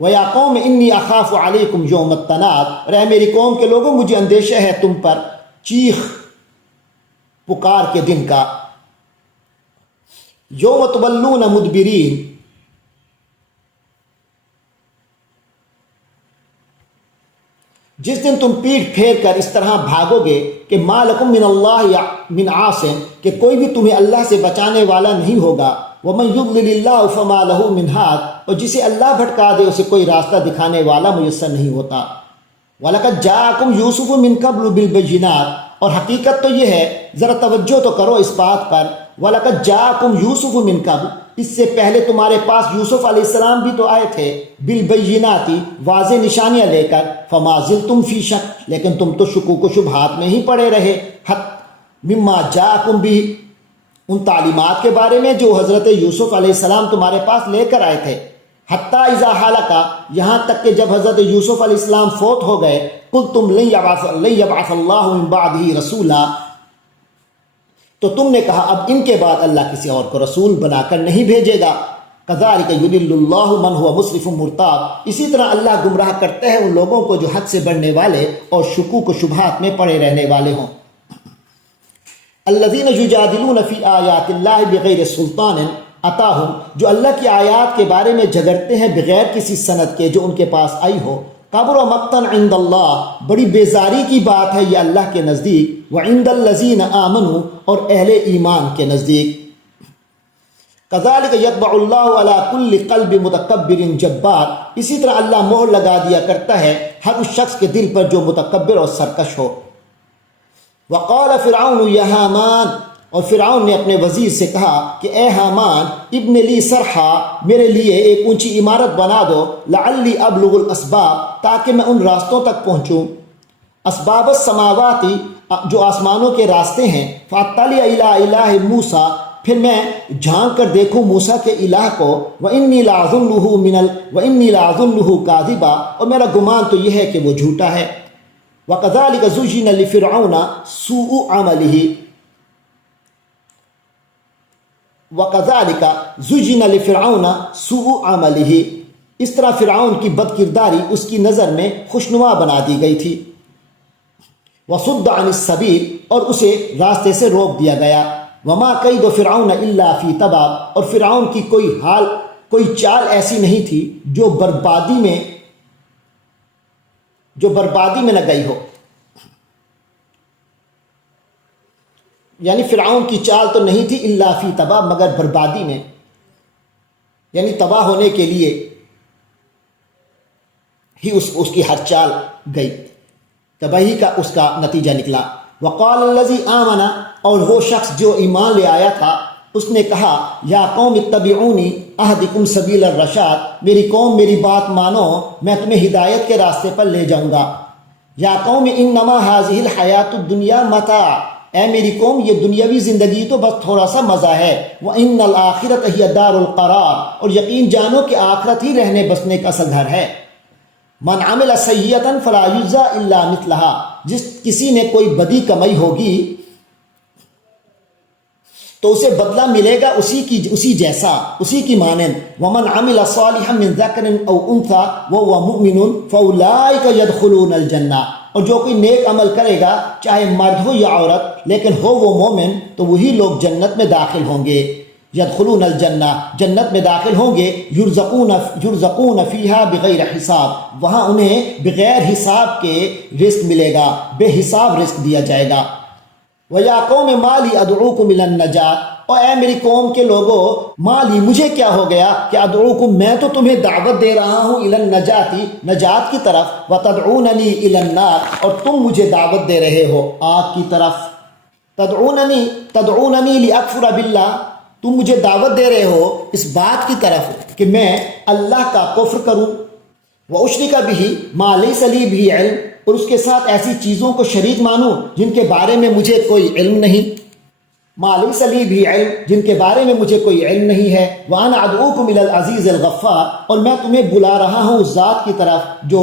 وَيَا قَوْمِ إِنِّي أَخَافُ عَلَيْكُمْ يَوْمَ التَّنَادِ، اور اے میری قوم کے لوگوں مجھے اندیشہ ہے تم پر چیخ پکار کے دن کا۔ یوم تولون مدبرین، جس دن تم پیٹھ پھیر کر اس طرح بھاگو گے کہ ما لکم من اللہ من عاصم، کہ کوئی بھی تمہیں اللہ سے بچانے والا نہیں ہوگا۔ ومن یضلل اللہ فما لہ من ہاد، اور جسے اللہ بھٹکا دے اسے کوئی راستہ دکھانے والا میسر نہیں ہوتا۔ وَلَقَدْ جَاءَكُمْ يُوسُفُ مِنْ قَبْلُ بِالْبَيِّنَاتِ، اور حقیقت تو یہ ہے، ذرا توجہ تو کرو اس بات پر، وَلَقَدْ جَاءَكُمْ يُوسُفُ مِنْ قَبْلُ، اس سے پہلے تمہارے پاس یوسف علیہ السلام بھی تو آئے تھے، بالبینات، واضح نشانیاں لے کر، فما زلتم فی شک، لیکن تم تو شکوک و شبہات میں ہی پڑے رہے، مما جاءکم بھی، ان تعلیمات کے بارے میں جو حضرت یوسف علیہ السلام تمہارے پاس لے کر آئے تھے۔ حتی اذا حلقا، یہاں تک کہ جب حضرت یوسف علیہ السلام فوت ہو گئے، قلتم لن یبعث اللہ من بعدہ رسولا، تو تم نے کہا اب ان کے بعد اللہ کسی اور کو رسول بنا کر نہیں بھیجے گا۔ کذالک یضل اللہ من هو مسرف مرتاب، اسی طرح اللہ گمراہ کرتے ہیں ان لوگوں کو جو حد سے بڑھنے والے اور شکوک و شبہات میں پڑے رہنے والے ہوں۔ الذین یجادلون فی آیات اللہ بغیر سلطان اتاہم، جو اللہ کی آیات کے بارے میں جھگڑتے ہیں بغیر کسی سند کے جو ان کے پاس آئی ہو۔ کبر مقتا عند اللہ، بڑی بیزاری کی بات ہے یہ اللہ کے نزدیک، وعند الذین آمنوا، اور اہل ایمان کے نزدیک۔ کذالک یطبع اللہ علی کل قلب متکبر جبار، اسی طرح اللہ مہر لگا دیا کرتا ہے ہر اس شخص کے دل پر جو متکبر اور سرکش ہو۔ وقال فرعون یا حامان، اور فرعون نے اپنے وزیر سے کہا کہ اے حامان، ابن لی صرحا، میرے لیے ایک اونچی عمارت بنا دو، لعلی ابلغ الاسباب، تاکہ میں ان راستوں تک پہنچوں، اسباب السماواتی، جو آسمانوں کے راستے ہیں، فاطلع الی الہ موسیٰ، پھر میں جھانک کر دیکھوں موسیٰ کے الہ کو وَإِنِّي لَأَظُنُّهُ كَاذِبًا، اور میرا گمان تو یہ ہے کہ وہ جھوٹا ہے۔ وَكَذَلِكَ زُيِّنَ لِفِرْعَوْنَ سُوءُ عَمَلِهِ وَكَذَلِكَ زُيِّنَ لِفِرْعَوْنَ سُوءُ عَمَلِهِ، اس طرح فرعون کی بد کرداری اس کی نظر میں خوشنما بنا دی گئی تھی۔ وَصُدَّ عَنِ السَّبِيلِ، اور اسے راستے سے روک دیا گیا۔ وَمَا كَيْدُ فِرْعَوْنَ إِلَّا فِي تَبَابٍ، اور فرعون کی کوئی چال ایسی نہیں تھی جو بربادی میں نہ گئی ہو۔ یعنی فرعون کی چال تو نہیں تھی الا فی تباب، مگر بربادی میں، یعنی تباہ ہونے کے لیے ہی اس کی ہر چال گئی، تباہی کا اس کا نتیجہ نکلا۔ وقال الذی آمن، اور وہ شخص جو ایمان لے آیا تھا اس نے کہا یا قوم اتبعونی اہدکم سبیل الرشاد، میری قوم میری بات مانو، میں تمہیں ہدایت کے راستے پر لے جاؤں گا۔ یا قوم انما هذه الحیات الدنیا متاع، اے میری قوم یہ دنیاوی زندگی تو بس تھوڑا سا مزہ ہے۔ وَإِنَّ الْآخِرَةَ هِيَ دَارُ الْقَرَارِ، اور یقین جانو کہ آخرت ہی رہنے بسنے کا اصل گھر ہے۔ من عمل سیئۃ فلا یجزی الا مثلها، جس کسی نے کوئی بدی کمائی ہوگی تو اسے بدلہ ملے گا اسی جیسا، اسی کی مانند۔ ومن عمل صالحا من ذکر او انثى وهو مؤمن فاولئک يدخلون الجنہ، اور جو کوئی نیک عمل کرے گا چاہے مرد ہو یا عورت لیکن ہو وہ مومن تو وہی لوگ جنت میں داخل ہوں گے۔ یدخلون الجنہ، جنت میں داخل ہوں گے۔ یرزقون فیہا بغیر حساب، وہاں انہیں بغیر حساب کے رزق ملے گا، بے حساب رزق دیا جائے گا۔ وَيَا قَوْمِ مَا لِي أَدْعُوكُمْ إِلَى النَّجَاةِ، اور اے میری قوم کے لوگوں مالی مجھے کیا ہو گیا کہ ادعوکم میں تو تمہیں دعوت دے رہا ہوں الی النجاۃ، نجات کی طرف، وتدعوننی الی النار، اور تم مجھے دعوت دے رہے ہو آگ کی طرف۔ تدعوننی لأکفر باللہ، تم مجھے دعوت دے رہے ہو اس بات کی طرف کہ میں اللہ کا کفر کروں، واشرک بہ ما لیس لی بہ علم، اور اس کے ساتھ ایسی چیزوں کو شریک مانوں جن کے بارے میں مجھے کوئی علم نہیں، ما لیس لی بہ علم، جن کے بارے میں مجھے کوئی علم نہیں ہے۔ وانا ادعوکم الی العزیز الغفار، اور میں تمہیں بلا رہا ہوں اس ذات کی طرف جو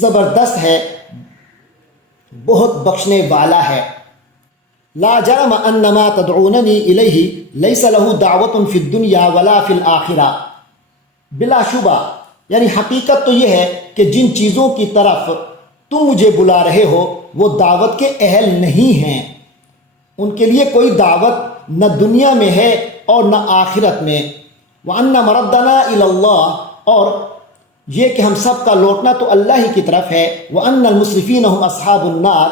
زبردست ہے، بہت بخشنے والا ہے۔ لا جرم ان ما تدعوننی الیہ لیس له دعوت فی الدنیا ولا فی الآخرہ، بلا شبہ یعنی حقیقت تو یہ ہے کہ جن چیزوں کی طرف تم مجھے بلا رہے ہو وہ دعوت کے اہل نہیں ہیں، ان کے لیے کوئی دعوت نہ دنیا میں ہے اور نہ آخرت میں۔ وَأَنَّ مَرَدَّنَا إِلَى اللَّهِ، اور یہ کہ ہم سب کا لوٹنا تو اللہ ہی کی طرف ہے۔ وَأَنَّ الْمُسْرِفِينَ هُمْ أَصْحَابُ النَّارِ،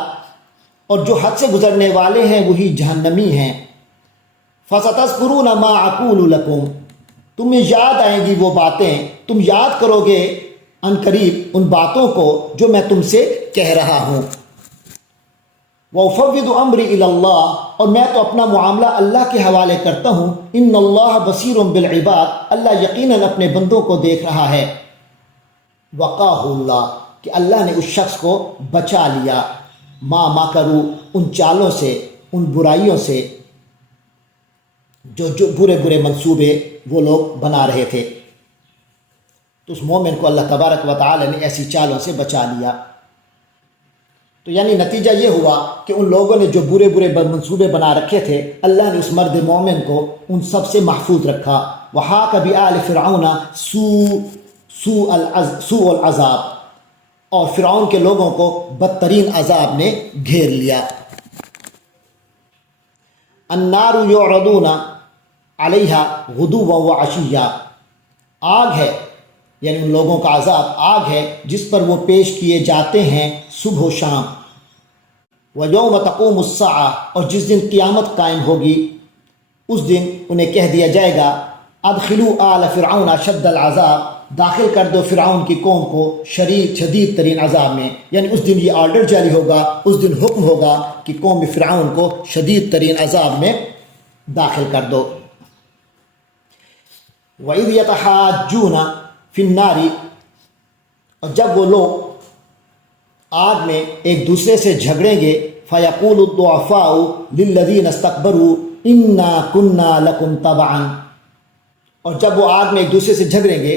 اور جو حد سے گزرنے والے ہیں وہی جہنمی ہیں۔ فَسَتَذْكُرُونَ مَا أَقُولُ لَكُمْ، تمہیں یاد آئیں گی وہ باتیں، تم یاد کرو گے ان قریب ان باتوں کو جو میں تم سے کہہ رہا ہوں۔ وَأُفَوِّضُ أَمْرِي إِلَى اللَّهِ، اور میں تو اپنا معاملہ اللہ کے حوالے کرتا ہوں۔ إِنَّ اللَّهَ بَصِيرٌ بِالْعِبَادِ، اللہ یقیناً اپنے بندوں کو دیکھ رہا ہے۔ وقاہ اللہ، کہ اللہ نے اس شخص کو بچا لیا، ما مکروا، ان چالوں سے، ان برائیوں سے جو برے برے منصوبے وہ لوگ بنا رہے تھے، تو اس مومن کو اللہ تبارک و تعالی نے ایسی چالوں سے بچا لیا۔ تو یعنی نتیجہ یہ ہوا کہ ان لوگوں نے جو برے برے منصوبے بنا رکھے تھے اللہ نے اس مرد مومن کو ان سب سے محفوظ رکھا۔ وحاق بآل فرعون سوء العذاب، اور فرعون کے لوگوں کو بدترین عذاب نے گھیر لیا۔ النار یعرضون علیہا غدوا وعشیا، آگ ہے یعنی ان لوگوں کا عذاب آگ ہے جس پر وہ پیش کیے جاتے ہیں صبح و شام۔ وَيَوْمَ تَقُومُ السَّاعَةُ، اور جس دن قیامت قائم ہوگی اس دن انہیں کہہ دیا جائے گا ادخلوا آل فرعون شد العذاب، داخل کر دو فرعون کی قوم کو شدید ترین عذاب میں، یعنی اس دن یہ آرڈر جاری ہوگا، اس دن حکم ہوگا کہ قوم فرعون کو شدید ترین عذاب میں داخل کر دو۔ وَإِذْ يَتَحَاجُّونَ فِي النَّارِ، اور جب وہ لوگ آگ میں ایک دوسرے سے جھگڑیں گے، فَيَقُولُ الضُّعَفَاءُ لِلَّذِينَ اسْتَكْبَرُوا انا کنا لکم تبعا، اور جب وہ آگ میں ایک دوسرے سے جھگڑیں گے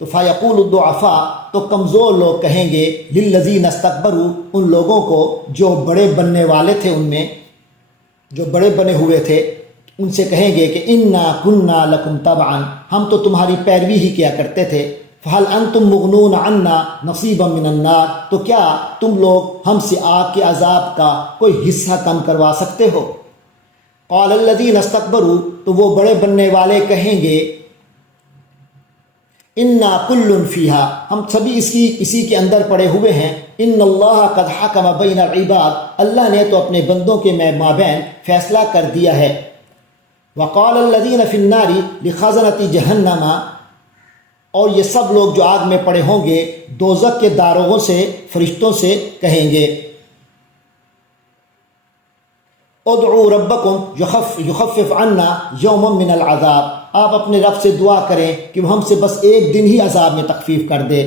تو فیقول الضعفاء، تو کمزور لوگ کہیں گے للذین استکبروا، ان لوگوں کو جو بڑے بننے والے تھے، ان میں جو بڑے بنے ہوئے تھے، ان سے کہیں گے کہ انا کنا لکم تبعا، ہم تو تمہاری پیروی ہی کیا کرتے تھے، فہل انتم مغنون عنا نصیبا من النار، تو کیا تم لوگ ہم سے آگ کے عذاب کا کوئی حصہ کم کروا سکتے ہو؟ قال الذین استکبروا، تو وہ بڑے بننے والے کہیں گے انا کل فیہا، ہم سبھی اسی کے اندر پڑے ہوئے ہیں، ان اللہ قد حکم بین العباد، اللہ نے تو اپنے بندوں کے مابین فیصلہ کر دیا ہے۔ وقال الذین فی النار لخزنۃ جہنم، اور یہ سب لوگ جو آگ میں پڑے ہوں گے دوزخ کے داروغوں سے، فرشتوں سے کہیں گے ادعوا ربکم یخفف عنا یوما من العذاب، آپ اپنے رب سے دعا کریں کہ وہ ہم سے بس ایک دن ہی عذاب میں تخفیف کر دے۔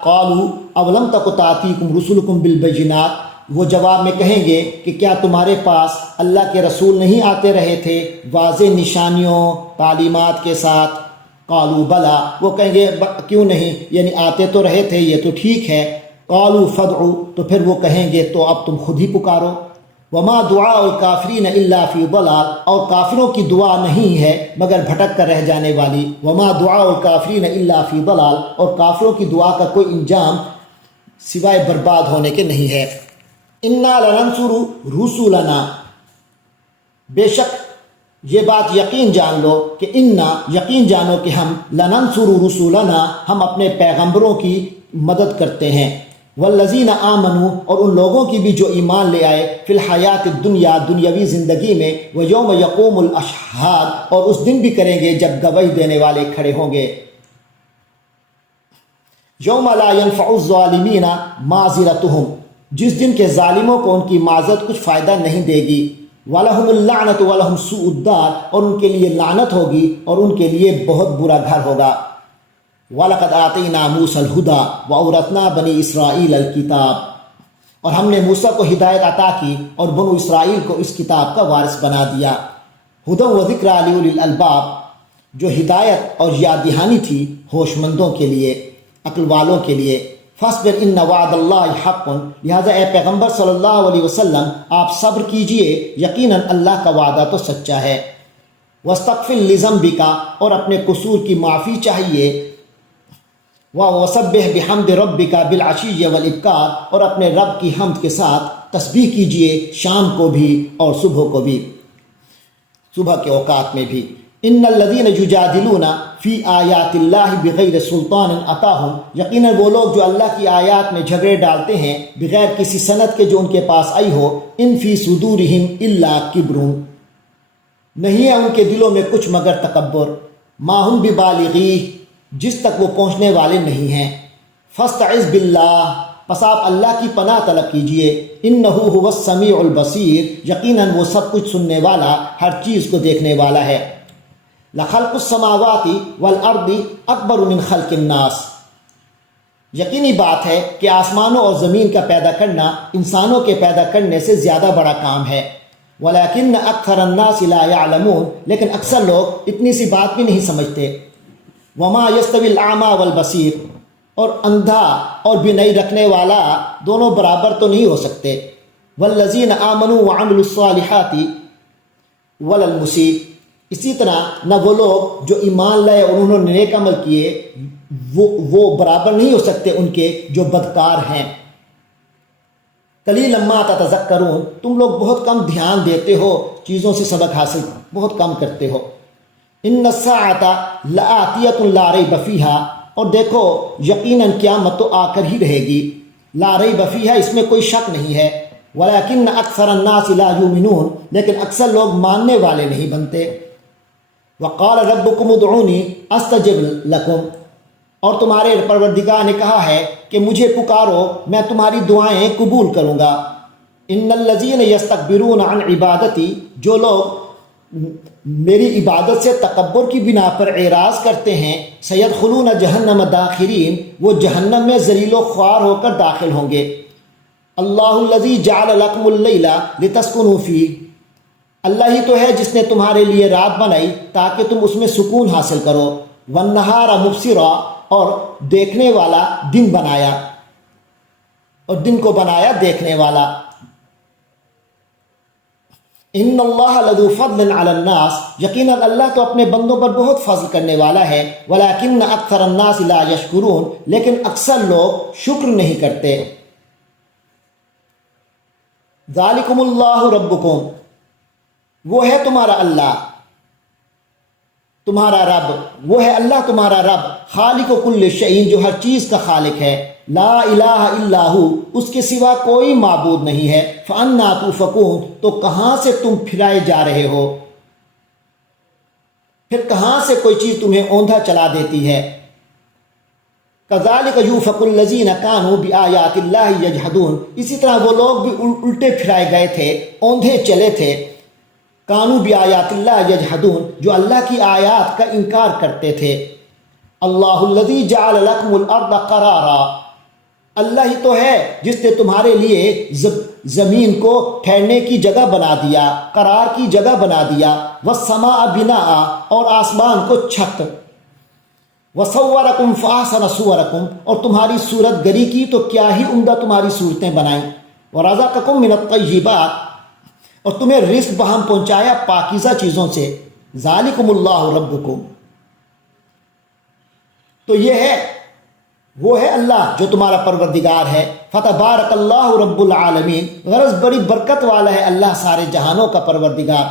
قالوا اولم تک تأتیکم رسلکم بالبینات، وہ جواب میں کہیں گے کہ کیا تمہارے پاس اللہ کے رسول نہیں آتے رہے تھے واضح نشانیوں، تعلیمات کے ساتھ؟ قالوا بلا، وہ کہیں گے کیوں نہیں، یعنی آتے تو رہے تھے، یہ تو ٹھیک ہے۔ قالوا فادعوا، تو پھر وہ کہیں گے تو اب تم خود ہی پکارو۔ وما دعاء الکافرین الا فی ضلال، اور کافروں کی دعا نہیں ہے مگر بھٹک کر رہ جانے والی۔ وما دعاء الکافرین الا فی ضلال، اور کافروں کی دعا کا کوئی انجام سوائے برباد ہونے کے نہیں ہے۔ انا لننصر رسولنا، بے شک یہ بات یقین جان لو کہ انا، یقین جانو کہ ہم لننصر رسولنا، ہم اپنے پیغمبروں کی مدد کرتے ہیں، والذین آمنوا، اور ان لوگوں کی بھی جو ایمان لے آئے، فی الحیات الدنیا، دنیاوی زندگی میں، ویوم یقوم الاشہاد، اور اس دن بھی کریں گے جب گواہی دینے والے کھڑے ہوں گے۔ یوم لا ینفع الظالمین معذرتہم، جس دن کے ظالموں کو ان کی معذرت کچھ فائدہ نہیں دے گی۔ وَلَهُمُ اللَّعْنَةُ وَلَهُمْ سُوءُ الدَّارِ، اور ان کے لیے لعنت ہوگی اور ان کے لیے بہت برا گھر ہوگا۔ وَلَقَدْ آتَيْنَا مُوسَى الْهُدَىٰ وَأَوْرَثْنَا بَنِي إِسْرَائِيلَ الْكِتَابَ، اور ہم نے موسیٰ کو ہدایت عطا کی اور بنو اسرائیل کو اس کتاب کا وارث بنا دیا۔ ہدی و ذکریٰ لِأُولِي الْأَلْبَابِ، جو ہدایت اور یاد دہانی تھی ہوش مندوں کے لیے، عقل والوں کے لیے۔ فاصبر ان وعد اللہ حق، لہذا اے پیغمبر صلی اللہ علیہ وسلم آپ صبر کیجئے، یقیناً اللہ کا وعدہ تو سچا ہے۔ واستغفر لذنبک، اور اپنے قصور کی معافی چاہیے۔ وسبح بحمد ربک بالعشی والابکار، اور اپنے رب کی حمد کے ساتھ تسبیح کیجئے شام کو بھی اور صبح کو بھی، صبح کے اوقات میں بھی۔ ان الذین یجادلون فی آیات اللہ بغیر سلطان اتاہم، یقیناً وہ لوگ جو اللہ کی آیات میں جھگڑے ڈالتے ہیں بغیر کسی سند کے جو ان کے پاس آئی ہو، ان فی صدورہم الا کبر، نہیں ہے ان کے دلوں میں کچھ مگر تکبر، ما ہم ببالغیہ، جس تک وہ پہنچنے والے نہیں ہیں۔ فاستعذ باللہ، پس آپ اللہ کی پناہ طلب کیجئے، انہ هو السمیع البصیر، یقیناً وہ سب کچھ سننے والا، ہر چیز کو دیکھنے والا ہے۔ لخلق السماوات والارض اکبر من خلق الناس، یقینی بات ہے کہ آسمانوں اور زمین کا پیدا کرنا انسانوں کے پیدا کرنے سے زیادہ بڑا کام ہے۔ ولیکن اکثر الناس لا یعلمون، لیکن اکثر لوگ اتنی سی بات بھی نہیں سمجھتے۔ وما یستوی الاعمی والبصیر، اور اندھا اور بینائی رکھنے والا دونوں برابر تو نہیں ہو سکتے۔ والذین آمنوا وعملوا الصالحات ولا المسیء، اسی طرح نہ وہ لوگ جو ایمان لائے اور انہوں نے نیک عمل کیے وہ برابر نہیں ہو سکتے ان کے جو بدکار ہیں۔ قلیلا ما تتذکرون، تم لوگ بہت کم دھیان دیتے ہو، چیزوں سے سبق حاصل بہت کم کرتے ہو۔ ان الساعۃ لآتیۃ لا ریب فیہا، اور دیکھو یقیناً قیامت تو آ کر ہی رہے گی، لا ریب فیہا، اس میں کوئی شک نہیں ہے۔ ولیکن اکثر الناس لا یؤمنون، لیکن اکثر لوگ ماننے والے نہیں بنتے۔ وقال ربکم ادعونی استجب لکم، اور تمہارے پروردگار نے کہا ہے کہ مجھے پکارو میں تمہاری دعائیں قبول کروں گا۔ ان الذین یستکبرون عن عبادتی، جو لوگ میری عبادت سے تکبر کی بنا پر اعراض کرتے ہیں، سیدخلون جہنم داخرین، وہ جہنم میں ذلیل و خوار ہو کر داخل ہوں گے۔ اللہ الذی جعل لکم اللیل لتسکنوا فیہ، اللہ ہی تو ہے جس نے تمہارے لیے رات بنائی تاکہ تم اس میں سکون حاصل کرو، والنہار مبصرا، اور دیکھنے والا دن بنایا، اور دن کو بنایا دیکھنے والا۔ ان اللہ لذو فضل علی الناس، یقیناً اللہ تو اپنے بندوں پر بہت فضل کرنے والا ہے، ولکن اکثر الناس لا یشکرون، لیکن اکثر لوگ شکر نہیں کرتے۔ ذالکم اللہ ربکم، وہ ہے تمہارا اللہ، تمہارا رب، وہ ہے اللہ تمہارا رب، خالق کل شیء، جو ہر چیز کا خالق ہے، لا الہ الا ہو، اس کے سوا کوئی معبود نہیں ہے، فانا توفکون، تو کہاں سے تم پھرائے جا رہے ہو، پھر کہاں سے کوئی چیز تمہیں اوندھا چلا دیتی ہے۔ کذالک یوفک الذین کانوا بآیات اللہ یجحدون، اسی طرح وہ لوگ بھی الٹے پھرائے گئے تھے، اوندھے چلے تھے، کانوا بآیات اللہ یجحدون، جو اللہ کی آیات کا انکار کرتے تھے۔ اللہ الذی جعل لکم الارض قرارا، اللہ ہی تو ہے جس نے تمہارے لیے زمین کو ٹھہرنے کی جگہ بنا دیا، قرار کی جگہ بنا دیا، والسماء بناء، اور آسمان کو چھت، وصورکم فاحسن صورکم، اور تمہاری صورت گری کی تو کیا ہی عمدہ تمہاری صورتیں بنائیں، ورزقکم من الطیبات، اور تمہیں رزق بہم پہنچایا پاکیزہ چیزوں سے، ذالکم اللہ ربکم، تو یہ ہے، وہ ہے اللہ جو تمہارا پروردگار ہے۔ فتبارک اللہ رب العالمین، غرض بڑی برکت والا ہے اللہ سارے جہانوں کا پروردگار۔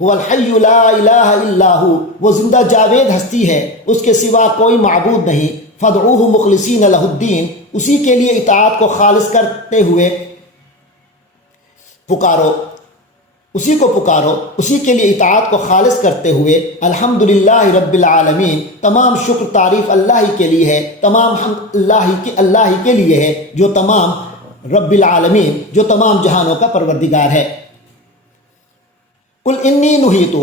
هو الحی لا الہ الا ہو، وہ زندہ جاوید ہستی ہے، اس کے سوا کوئی معبود نہیں۔ فادعوہ مخلصین لہ الدین، اسی کے لیے اطاعت کو خالص کرتے ہوئے پکارو، اسی کو پکارو، اسی کے لیے اطاعت کو خالص کرتے ہوئے۔ الحمدللہ رب العالمین، تمام شکر تعریف اللہ ہی کے لیے ہے، تمام حمد اللہ ہی کے لیے ہے، جو تمام رب العالمین، جو تمام جہانوں کا پروردگار ہے۔ قل انی نہیت،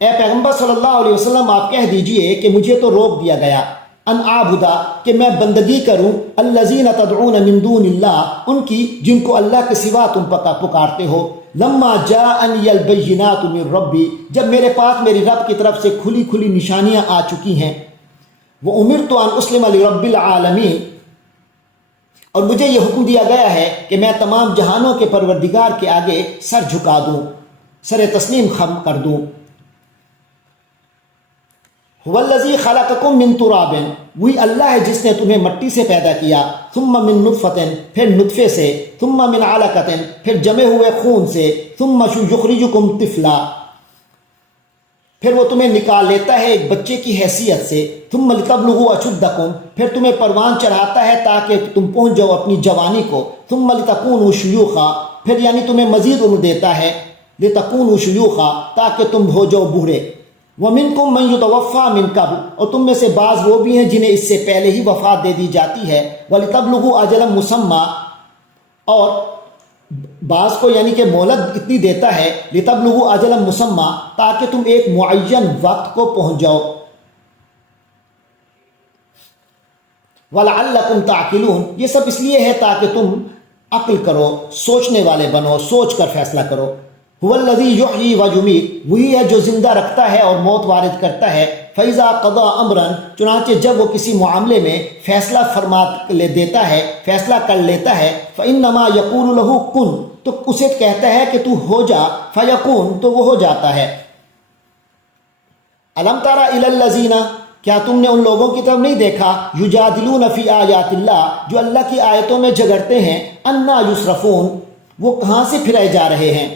اے پیغمبر صلی اللہ علیہ وسلم آپ کہہ دیجئے کہ مجھے تو روک دیا گیا، ان اعبدا، کہ میں بندگی کروں، الذین تدعون من دون اللہ، ان کی جن کو اللہ کے سوا تم پکارتے ہو، لما جاءنی البینات من ربی، جب میرے پاس میری رب کی طرف سے کھلی کھلی نشانیاں آ چکی ہیں، وامرت ان اسلم لرب العالمین، اور مجھے یہ حکم دیا گیا ہے کہ میں تمام جہانوں کے پروردگار کے آگے سر جھکا دوں، سر تسلیم خم کر دوں۔ هو الذی خلقکم من تراب، وہی اللہ ہے جس نے تمہیں مٹی سے پیدا کیا، ثم من نطفۃ، پھر نطفے سے، ثم من علقۃ، پھر جمے ہوئے خون سے، ثم یخرجکم طفلا، پھر وہ تمہیں نکال لیتا ہے ایک بچے کی حیثیت سے، ثم لتبلغوا اشدکم، پھر تمہیں پروان چڑھاتا ہے تاکہ تم پہنچ جاؤ اپنی جوانی کو، ثم لتکونوا شیوخا، پھر یعنی تمہیں مزید عمر دیتا ہے، لتکونوا شیوخا، تاکہ تم ہو جاؤ بوڑھے، وَمِنْكُمْ مَنْ يُتَوَفَّى مِنْ قَبْلُ، اور تم میں سے بعض وہ بھی ہیں جنہیں اس سے پہلے ہی وفات دے دی جاتی ہے، وَلِتَبْلُغُوا أَجَلًا مُّسَمًّى، اور بعض کو یعنی کہ مہلت اتنی دیتا ہے، لِتَبْلُغُوا أَجَلًا مُّسَمًّى، تاکہ تم ایک معین وقت کو پہنچ جاؤ، وَلَعَلَّكُمْ تَعْقِلُونَ، یہ سب اس لیے ہے تاکہ تم عقل کرو، سوچنے والے بنو، سوچ کر فیصلہ کرو۔ هو الذی یحیی و یمیت، وہی ہے جو زندہ رکھتا ہے اور موت وارد کرتا ہے۔ فَإِذَا قَضَىٰ أَمْرًا، چنانچہ جب وہ کسی معاملے میں فیصلہ دیتا ہے، فیصلہ کر لیتا ہے، فَإِنَّمَا يَقُولُ لَهُ كُن، تو اسے کہتا ہے کہ تو ہو جا، فَيَكُون، تو وہ ہو جاتا ہے۔ أَلَمْ تَرَ إِلَى الَّذِينَ، کیا تم نے ان لوگوں کی طرف نہیں دیکھا، یجادلون فی آیات اللہ، جو اللہ کی آیتوں میں جھگڑتے ہیں، انا یصرفون، وہ کہاں سے پھرائے جا رہے ہیں،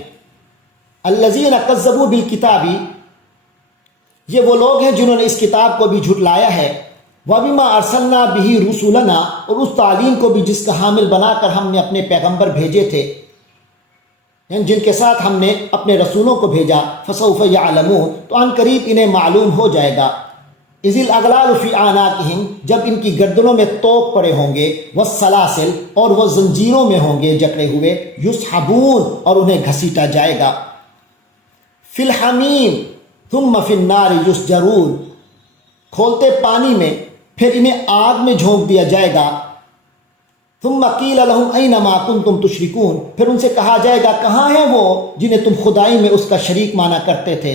الذین کذبوا بالکتاب، یہ وہ لوگ ہیں جنہوں نے اس کتاب کو بھی جھٹلایا ہے، وبما ارسلنا به رسولنا، اور اس تعلیم کو بھی جس کا حامل بنا کر ہم نے اپنے پیغمبر بھیجے تھے، جن کے ساتھ ہم نے اپنے رسولوں کو بھیجا، فسوف یعلمون، تو ان قریب انہیں معلوم ہو جائے گا، اذ الاغلال فی اعناقہم، جب ان کی گردنوں میں طوق پڑے ہوں گے، والسلاسل، اور وہ زنجیروں میں ہوں گے جکڑے ہوئے، یسحبون، اور انہیں گھسیٹا جائے گا، فی الحمیم ثم فی النار یسجرون، کھولتے پانی میں، پھر انہیں آگ میں جھونک دیا جائے گا، ثم قیل لهم این ما کنتم تشرکون، پھر ان سے کہا جائے گا کہاں ہیں وہ جنہیں تم خدائی میں اس کا شریک مانا کرتے تھے،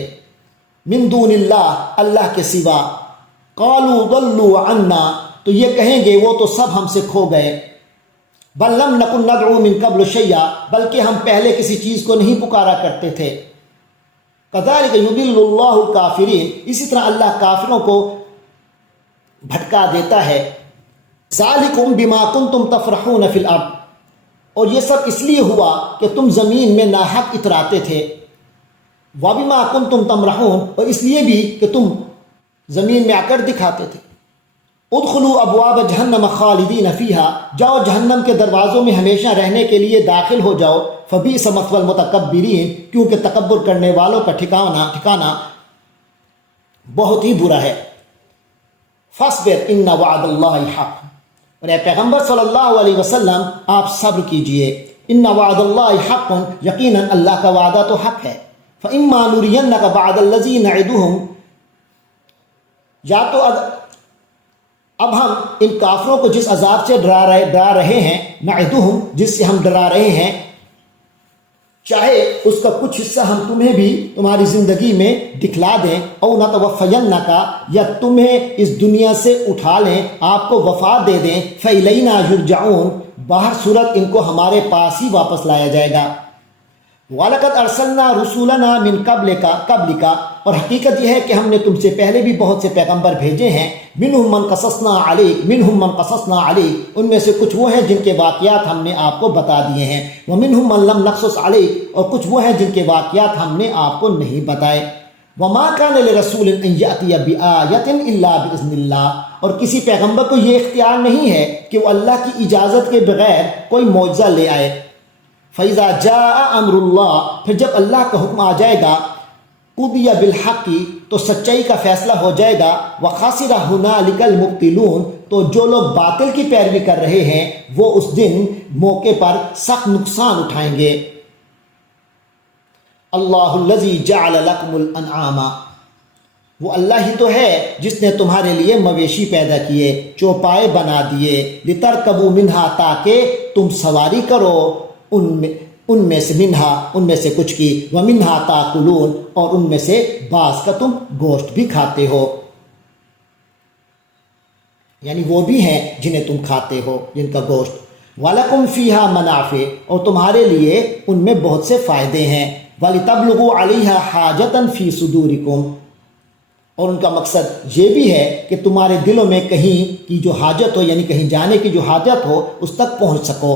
من دون اللہ، اللہ کے سوا، قالوا ضلوا عنا، تو یہ کہیں گے وہ تو سب ہم سے کھو گئے، بل لم نکن ندعو من قبل شیئا، بلکہ ہم پہلے کسی چیز کو نہیں پکارا کرتے تھے، کذالک یضل اللہ الکافرین، اسی طرح اللہ کافروں کو بھٹکا دیتا ہے، ذالکم بما کنتم تفرحون فی الارض، اور یہ سب اس لیے ہوا کہ تم زمین میں ناحق اتراتے تھے، وبما کنتم تمرحون، اور اس لیے بھی کہ تم زمین میں آ کر دکھاتے تھے، ادخلوا ابواب جہنم خالدین فیہا، جاؤ جہنم کے دروازوں میں ہمیشہ رہنے کے لیے داخل ہو جاؤ، فبئس مثوی المتکبرین، کیونکہ تکبر کرنے والوں کا ٹھکانہ بہت ہی برا ہے، فاصبر ان وعد اللہ حق، اور اے پیغمبر صلی اللہ علیہ وسلم آپ صبر کیجئے، ان وعد اللہ حق، یقیناً اللہ کا وعدہ تو حق ہے، فإما نرینک بعد الذی نعدہم، یا تو اب ہم ان کافروں کو جس عذاب سے ڈرا رہے ہیں، نعدہم، جس سے ہم ڈرا رہے ہیں، چاہے اس کا کچھ حصہ ہم تمہیں بھی تمہاری زندگی میں دکھلا دیں، او نتوفینک، یا تمہیں اس دنیا سے اٹھا لیں، آپ کو وفات دے دیں، فإلینا یرجعون، باہر صورت ان کو ہمارے پاس ہی واپس لایا جائے گا، وَلَقَدْ أَرْسَلْنَا رُسُولَنَا مِن قَبْلِكَ، اور حقیقت یہ ہے کہ ہم نے تم سے پہلے بھی بہت سے پیغمبر بھیجے ہیں، مِنْهُمْ مَنْ قَصَصْنَا عَلَيْكَ، ان میں سے کچھ وہ ہیں جن کے واقعات ہم نے آپ کو بتا دیے ہیں، وَمِنْهُمْ مَنْ لَمْ نَقْصُصْ عَلَيْكَ، اور کچھ وہ ہیں جن کے واقعات ہم نے آپ کو نہیں بتائے، وَمَا كَانَ لِرَسُولٍ أَنْ يَأْتِيَ بِآيَةٍ إِلَّا بِإِذْنِ اللَّهِ، اور کسی پیغمبر کو یہ اختیار نہیں ہے کہ وہ اللہ کی اجازت کے بغیر کوئی معجزہ لے آئے، فَإِذَا جَاءَ أَمْرُ اللَّهِ، پھر جب اللہ کا حکم آ جائے گا، قُضِیَ بِالْحَقِّ، تو سچائی کا فیصلہ ہو جائے گا، وَخَسِرَ هُنَالِكَ الْمُبْطِلُونَ، تو جو لوگ باطل کی پیروی کر رہے ہیں وہ اس دن موقع پر سخت نقصان اٹھائیں گے۔ اللہ الذی جعل لکم الانعام، وہ اللہ ہی تو ہے جس نے تمہارے لیے مویشی پیدا کیے، چوپائے بنا دیے، لترکبوا منہا، تاکہ تم سواری کرو ان میں سے، منہا، ان میں سے کچھ کی، ومنہا تاکلون، اور ان میں سے بعض کا تم گوشت بھی کھاتے ہو، یعنی وہ بھی ہیں جنہیں تم کھاتے ہو، جن کا گوشت، وَلَكُمْ فِيهَا مَنَافِعُ، اور تمہارے لیے ان میں بہت سے فائدے ہیں، وَلِتَبْلُغُوا عَلَيْهَا حَاجَةً فِي صُدُورِكُمْ، اور ان کا مقصد یہ بھی ہے کہ تمہارے دلوں میں کہیں کی جو حاجت ہو، یعنی کہیں جانے کی جو حاجت ہو اس تک پہنچ سکو،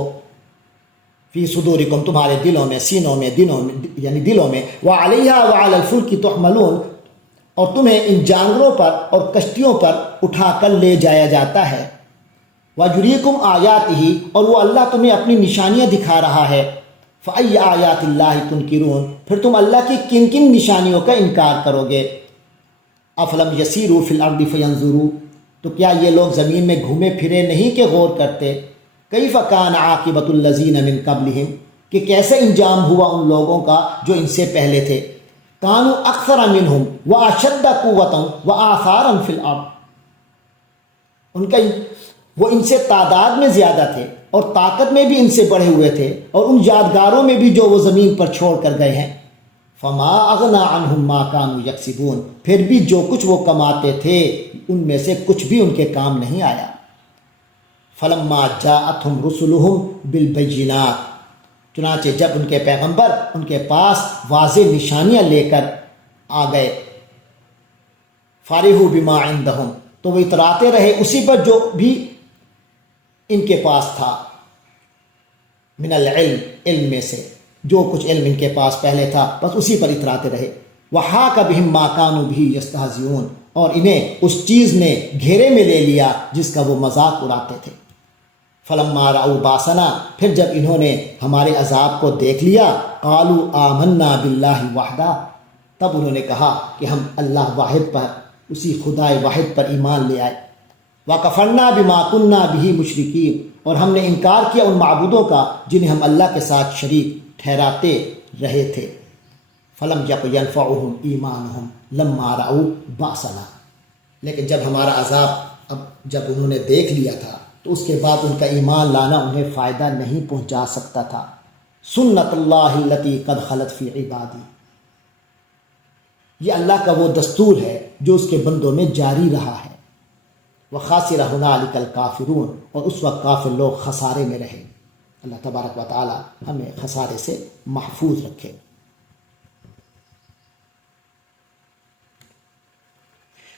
فی صدورکم، تمہارے دلوں میں، سینوں میں، یعنی دلوں میں، وعلیہا وعلی الفلک تحملون، اور تمہیں ان جانوروں پر اور کشتیوں پر اٹھا کر لے جایا جاتا ہے، ویریکم آیاتہ، اور وہ اللہ تمہیں اپنی نشانیاں دکھا رہا ہے، فأی آیات اللہ تنکرون، پھر تم اللہ کی کن کن نشانیوں کا انکار کرو گے، افلم یسیروا فی الارض فینظروا، تو کیا یہ لوگ زمین میں گھومے پھرے نہیں کہ غور کرتے، کیف کان عاقبۃ الذین من قبلہم، کہ کیسے انجام ہوا ان لوگوں کا جو ان سے پہلے تھے، کانوا اکثر منہم واشد قوۃ وآثارا فی الارض، وہ ان سے تعداد میں زیادہ تھے اور طاقت میں بھی ان سے بڑھے ہوئے تھے، اور ان یادگاروں میں بھی جو وہ زمین پر چھوڑ کر گئے ہیں، فما اغنی عنہم ما کانوا یکسبون، پھر بھی جو کچھ وہ کماتے تھے ان میں سے کچھ بھی ان کے کام نہیں آیا، فلما جاءتہم رسلہم بالبینات، چنانچہ جب ان کے پیغمبر ان کے پاس واضح نشانیاں لے کر آ گئے، فرحوا بما عندہم، تو وہ اتراتے رہے اسی پر جو بھی ان کے پاس تھا، من العلم، علم میں سے جو کچھ علم ان کے پاس پہلے تھا بس اسی پر اتراتے رہے، وحاق بہم ما کانوا بہ یستہزئون، اور انہیں اس چیز نے گھیرے میں لے لیا جس کا وہ مذاق اڑاتے تھے، فلما رأوا باسنا، پھر جب انہوں نے ہمارے عذاب کو دیکھ لیا، قالوا آمنا باللہ وحدہ، تب انہوں نے کہا کہ ہم اللہ واحد پر، اسی خدائے واحد پر ایمان لے آئے، وَكَفَرْنَا بِمَا كُنَّا بِهِ مُشْرِكِينَ، اور ہم نے انکار کیا ان معبودوں کا جنہیں ہم اللہ کے ساتھ شریک ٹھہراتے رہے تھے، فَلَمْ يَكُ يَنْفَعُهُمْ إِيمَانُهُمْ لَمَّا رَأَوْا بَأْسَنَا، لیکن جب ہمارا عذاب، اب جب انہوں نے دیکھ لیا تھا تو اس کے بعد ان کا ایمان لانا انہیں فائدہ نہیں پہنچا سکتا تھا۔ سنت اللہ التی قد خلت فی عبادی، یہ اللہ کا وہ دستور ہے جو اس کے بندوں میں جاری رہا ہے۔ وخاسر ہنالک الکافرون، اور اس وقت کافر لوگ خسارے میں رہے۔ اللہ تبارک و تعالی ہمیں خسارے سے محفوظ رکھے۔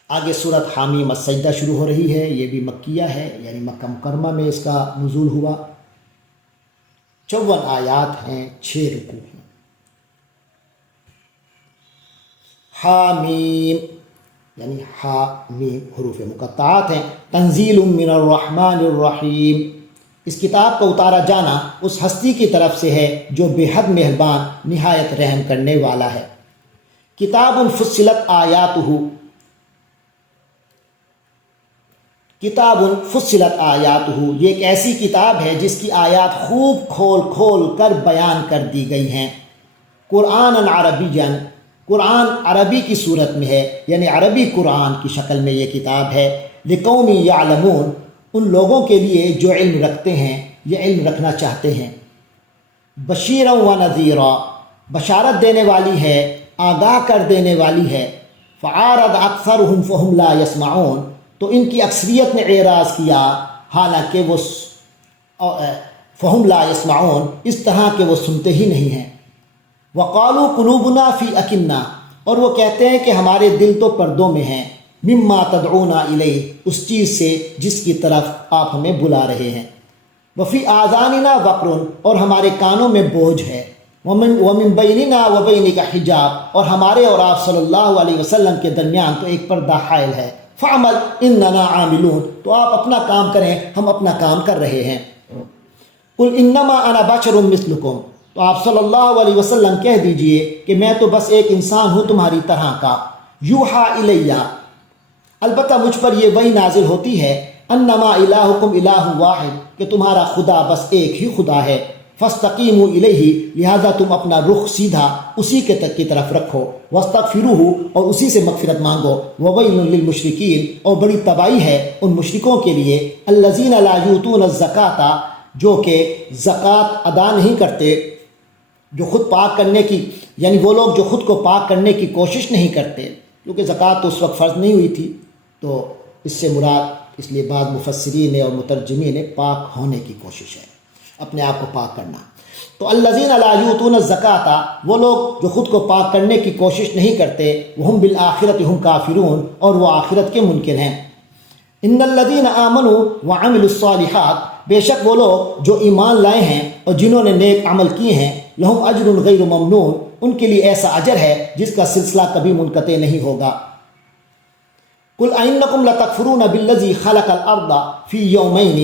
آگے سورۃ حامیم السجدہ شروع ہو رہی ہے، یہ بھی مکیہ ہے، یعنی مکہ مکرمہ میں اس کا نزول ہوا۔ 54 آیات ہیں، 6 رکوع ہیں۔ حامیم یعنی حامیم حروف مقطعات ہیں۔ تنزیل من الرحمن الرحیم، اس کتاب کا اتارا جانا اس ہستی کی طرف سے ہے جو بے حد مہربان نہایت رحم کرنے والا ہے۔ کتاب فصلت آیاتہ، کتاب فصلت آیاتہ، یہ ایک ایسی کتاب ہے جس کی آیات خوب کھول کھول کر بیان کر دی گئی ہیں۔ قرآن عربیًا، قرآن عربی کی صورت میں ہے، یعنی عربی قرآن کی شکل میں یہ کتاب ہے۔ لقوم یعلمون، ان لوگوں کے لیے جو علم رکھتے ہیں، یہ علم رکھنا چاہتے ہیں۔ بشیرا و نذیرا، بشارت دینے والی ہے، آگاہ کر دینے والی ہے۔ فعارض اکثرهم فهم لا يسمعون، تو ان کی اکثریت نے اعراض کیا، حالانکہ وہ فهم لا يسمعون، اس طرح کہ وہ سنتے ہی نہیں ہیں۔ وقالوا قلوبنا فی اکنہ، اور وہ کہتے ہیں کہ ہمارے دل تو پردوں میں ہیں۔ مما تدعونا الیہ، اس چیز سے جس کی طرف آپ ہمیں بلا رہے ہیں۔ وفی آذاننا وقر، اور ہمارے کانوں میں بوجھ ہے۔ ومن بیننا وبینک حجاب، اور ہمارے اور آپ صلی اللہ علیہ وسلم کے درمیان تو ایک پردہ حائل ہے۔ فعمل اننا عاملون، تو آپ اپنا کام کریں، ہم اپنا کام کر رہے ہیں۔ قل انما انا بشر مثلکم، تو آپ صلی اللہ علیہ وسلم کہہ دیجئے کہ میں تو بس ایک انسان ہوں تمہاری طرح کا۔ یوحا الیہ، البتہ مجھ پر یہ وحی نازل ہوتی ہے، انما الہکم الہ واحد، کہ تمہارا خدا بس ایک ہی خدا ہے۔ فاستقیموا الیہ، لہذا تم اپنا رخ سیدھا اسی کے تک کی طرف رکھو۔ واستغفروہ، اور اسی سے مغفرت مانگو۔ وویل للمشرکین، اور بڑی تباہی ہے ان مشرکوں کے لیے، الذین لا یؤتون الزکاۃ، جو کہ زکوٰۃ ادا نہیں کرتے، جو خود پاک کرنے کی، یعنی وہ لوگ جو خود کو پاک کرنے کی کوشش نہیں کرتے، کیونکہ زکوٰۃ تو اس وقت فرض نہیں ہوئی تھی، تو اس سے مراد، اس لیے بعض مفسرین اور مترجمین نے پاک ہونے کی کوشش ہے، اپنے آپ کو پاک کرنا۔ تو الذین لا یؤتون الزکاۃ، وہ لوگ جو خود کو پاک کرنے کی کوشش نہیں کرتے، وہم بالآخرۃ ہم کافرون، اور وہ آخرت کے منکر ہیں۔ ان الذین آمنوا وعملوا الصالحات، بے شک وہ لوگ جو ایمان لائے ہیں اور جنہوں نے نیک عمل کیے ہیں، لہم اجر غیر ممنون، ان کے لیے ایسا اجر ہے جس کا سلسلہ کبھی منقطع نہیں ہوگا۔ قل انکم لتکفرون بالذی خلق الارض فی یومین،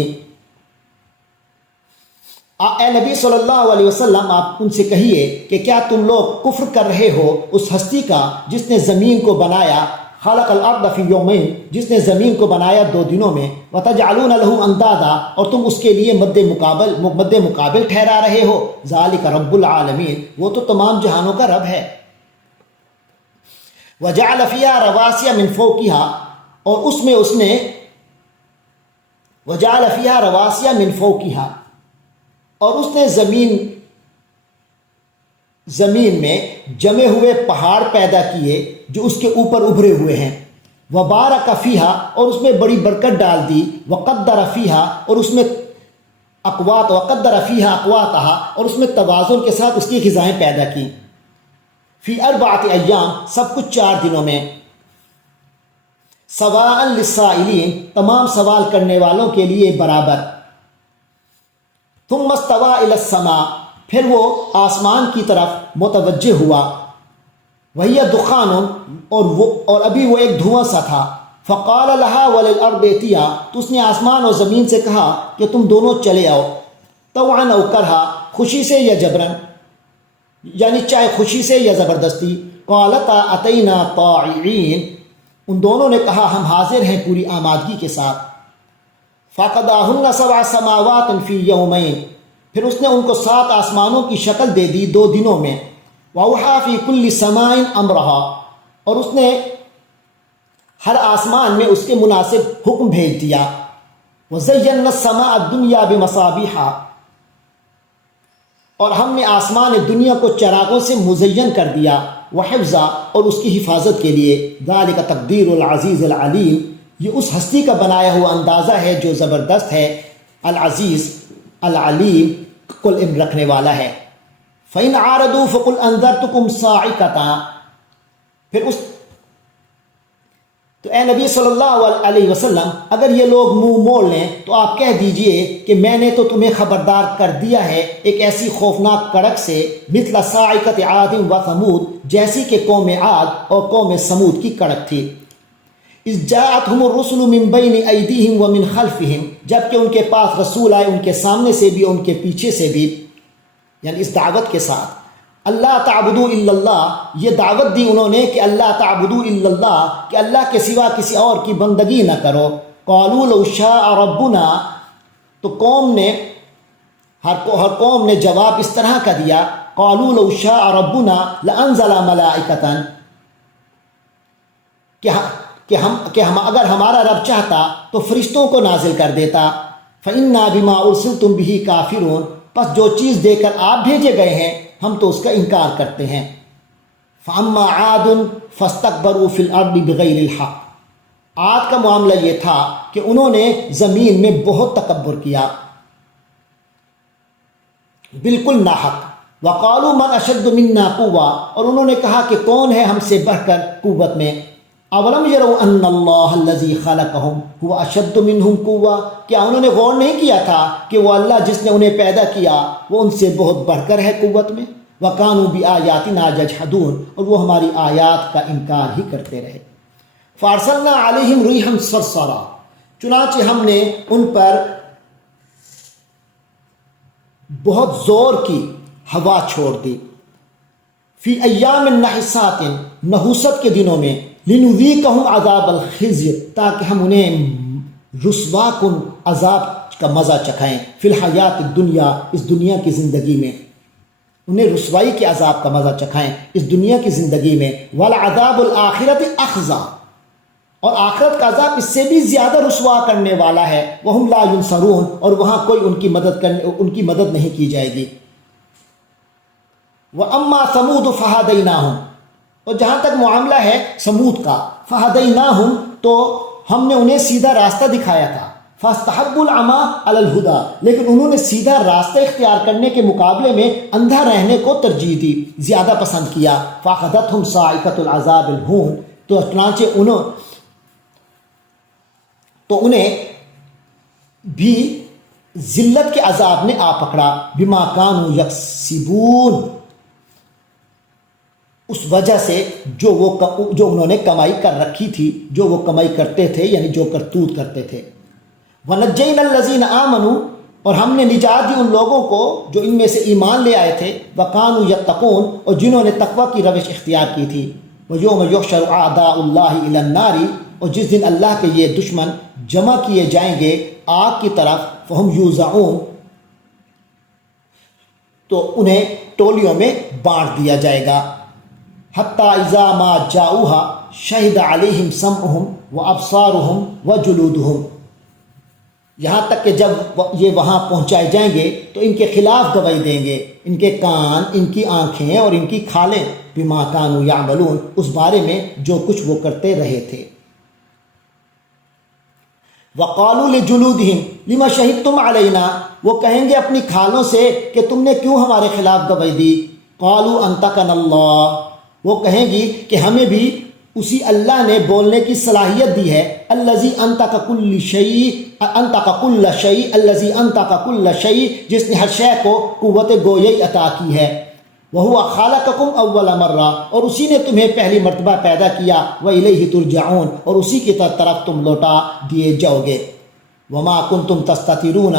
اے نبی صلی اللہ علیہ وسلم آپ ان سے کہیے کہ کیا تم لوگ کفر کر رہے ہو اس ہستی کا جس نے زمین کو بنایا، خلق الارض فی یومین، جس نے زمین کو بنایا 2 دنوں میں، وتجعلون له اندادا، اور تم اس کے لیے مد مقابل ٹھہرا رہے ہو۔ ذالک رب العالمین، وہ تو تمام جہانوں کا رب ہے۔ وجعل فیہا رواسی من فوقہا، اور اس میں اس نے وجعل فیہا رواسی من فوقہا، اور اس نے زمین میں جمے ہوئے پہاڑ پیدا کیے جو اس کے اوپر ابھرے ہوئے ہیں۔ وبارک فیہا، اور اس میں بڑی برکت ڈال دی۔ وقدر فیہا، اور اس میں وقدر فیہا اقواتہا، اور اس میں توازن کے ساتھ اس کی غذائیں پیدا کی۔ فی 4 ایام، سب کچھ 4 دنوں میں۔ سواء للسائلین، تمام سوال کرنے والوں کے لیے برابر۔ ثم استوى الى السماء، پھر وہ آسمان کی طرف متوجہ ہوا۔ وہی دخان، اور ابھی وہ ایک دھواں سا تھا۔ فقال لها وللارض ائتیا، تو اس نے آسمان اور زمین سے کہا کہ تم دونوں چلے آؤ، طوعا او کرہا، خوشی سے یا جبرن، یعنی چاہے خوشی سے یا زبردستی۔ قالتا اتینا طاععین، ان دونوں نے کہا ہم حاضر ہیں پوری آمادگی کے ساتھ۔ فقضاہن 7 سماوات فی یومین، پھر اس نے ان کو 7 آسمانوں کی شکل دے دی 2 دنوں میں۔ وَأَوْحَىٰ فِي كُلِّ سَمَاءٍ أَمْرَهَا، اور اس نے ہر آسمان میں اس کے مناسب حکم بھیج دیا۔ وَزَيَّنَّا السَّمَاءَ الدُّنْيَا بِمَصَابِيحَ، اور ہم نے آسمان دنیا کو چراغوں سے مزین کر دیا، وحفظا، اور اس کی حفاظت کے لیے، ذَلِكَ تَقْدِيرُ الْعَزِيزِ الْعَلِيمِ، یہ اس ہستی کا بنایا ہوا اندازہ ہے جو زبردست ہے، العزیز العلیم، کل علم رکھنے والا ہے۔ فَإِنْ عَارَضُوا فَقُلْ أَنذَرْتُكُمْ صَاعِقَةً، پھر تو اے نبی صلی اللہ علیہ وسلم، اگر یہ لوگ منہ موڑ لیں تو آپ کہہ دیجئے کہ میں نے تو تمہیں خبردار کر دیا ہے ایک ایسی خوفناک کڑک سے، مثل صاعقۃ عاد و ثمود، جیسی کہ قوم عاد اور قوم سمود کی کڑک تھی۔ اذ جاءتهم الرسل من بین ایدیہم ومن خلفہم، جبکہ ان کے پاس رسول آئے ان کے سامنے سے بھی اور ان کے پیچھے سے بھی، یعنی اس دعوت کے ساتھ، اللہ تعبدوا الا اللہ، یہ دعوت دی انہوں نے کہ اللہ تعبدوا الا اللہ، کہ اللہ کے سوا کسی اور کی بندگی نہ کرو۔ قالوا لو شاء ربنا، تو ہر قوم نے جواب اس طرح کا دیا، قالوا لو شاء ربنا لانزل ملائکۃ، کہ ہم اگر ہمارا رب چاہتا تو فرشتوں کو نازل کر دیتا۔ فإنا بما ارسلتم به کافرون، پس جو چیز دے کر آپ بھیجے گئے ہیں ہم تو اس کا انکار کرتے ہیں۔ فَأَمَّا عَادٌ فَاسْتَكْبَرُوا فِي الْأَرْضِ بِغَيْرِ الْحَقِّ، عاد کا معاملہ یہ تھا کہ انہوں نے زمین میں بہت تکبر کیا، بالکل ناحق۔ وَقَالُوا مَنْ أَشَدُّ مِنَّا قُوَّةً، اور انہوں نے کہا کہ کون ہے ہم سے بڑھ کر قوت میں۔ اَوَلَمْ يَرَوْا أَنَّ اللَّهَ الَّذِي خَلَقَهُمْ هُوَ أَشَدُّ مِنْهُمْ قُوَّةً، کیا انہوں نے غور نہیں کیا تھا کہ وہ اللہ جس نے انہیں پیدا کیا وہ ان سے بہت بڑھ کر ہے قوت میں؟ وَكَانُوا بِآيَاتِنَا يَجْحَدُونَ، اور وہ ہماری آیات کا انکار ہی کرتے رہے۔ فَأَرْسَلْنَا عَلَيْهِمْ رِيحًا صَرْصَرًا، چنانچہ ہم نے ان پر بہت زور کی ہوا چھوڑ دی، فی ایام نحسات، نحوست کے دنوں میں، لنذیقہم عذاب الخزي، تاکہ ہم انہیں رسوا کن عذاب کا مزہ چکھائیں، فی الحیات الدنیا، اس دنیا کی زندگی میں، انہیں رسوائی کے عذاب کا مزہ چکھائیں اس دنیا کی زندگی میں۔ والعذاب الآخرۃ اخزی، اور آخرت کا عذاب اس سے بھی زیادہ رسوا کرنے والا ہے۔ وہم لا ینصرون، اور وہاں کوئی ان کی مدد نہیں کی جائے گی۔ وَأَمَّا ثَمُودُ فَهَدَيْنَاهُمْ، اور جہاں تک معاملہ ہے سمود کا، فَهَدَيْنَاهُمْ، تو ہم نے انہیں سیدھا راستہ دکھایا تھا۔ فَاسْتَحَبُّوا الْعَمَىٰ عَلَى الْهُدَىٰ، لیکن انہوں نے سیدھا راستہ اختیار کرنے کے مقابلے میں اندھا رہنے کو ترجیح دی، زیادہ پسند کیا۔ فَأَخَذَتْهُمْ صَاعِقَةُ الْعَذَابِ الْهُونِ، تو چنانچہ انہیں بھی ذلت کے عذاب نے آ پکڑا، بما كانوا یکسبون، اس وجہ سے جو انہوں نے کمائی کر رکھی تھی، جو وہ کمائی کرتے تھے، یعنی جو کرتوت کرتے تھے۔ وَنَجَّيْنَا الَّذِينَ آمَنُوا، اور ہم نے نجات دی ان لوگوں کو جو ان میں سے ایمان لے آئے تھے، وَكَانُوا يَتَّقُونَ، اور جنہوں نے تقوی کی روش اختیار کی تھی۔ وَيَوْمَ يُحْشَرُ أَعْدَاءُ اللَّهِ إِلَى النَّارِ، اور جس دن اللہ کے یہ دشمن جمع کیے جائیں گے آگ کی طرف، فَهُمْ يُوزَعُونَ، تو انہیں ٹولیوں میں بانٹ دیا جائے گا۔ حَتَّى إِذَا مَا جَاءُوهَا شَهِدَ عَلَيْهِمْ سَمْعُهُمْ وَأَبْصَارُهُمْ وَجُلُودُهُمْ، یہاں تک کہ جب یہ وہاں پہنچائے جائیں گے تو ان کے خلاف گواہی دیں گے ان کے کان، ان کی آنکھیں اور ان کی کھالیں، بما كانوا يعملون، اس بارے میں جو کچھ وہ کرتے رہے تھے۔ وَقَالُوا لِجُلُودِهِمْ لِمَ شَهِدتُّمْ عَلَيْنَا، وہ کہیں گے اپنی کھالوں سے کہ تم نے کیوں ہمارے خلاف گواہی دی۔ قَالُوا أَنطَقَنَا اللَّهُ، وہ کہیں گی کہ ہمیں بھی اسی اللہ نے بولنے کی صلاحیت دی ہے، الذی انطق کل شیء، الذی انطق کل شیء، جس نے ہر شے کو قوت گویی عطا کی ہے۔ وَهُوَ خَلَقَكُمْ أَوَّلَ مَرَّةٍ، اور اسی نے تمہیں پہلی مرتبہ پیدا کیا، وَإِلَيْهِ تُرْجَعُونَ، اور اسی کی طرف تم لوٹا دیے جاؤ گے۔ وَمَا كُنْتُمْ تَسْتَتِرُونَ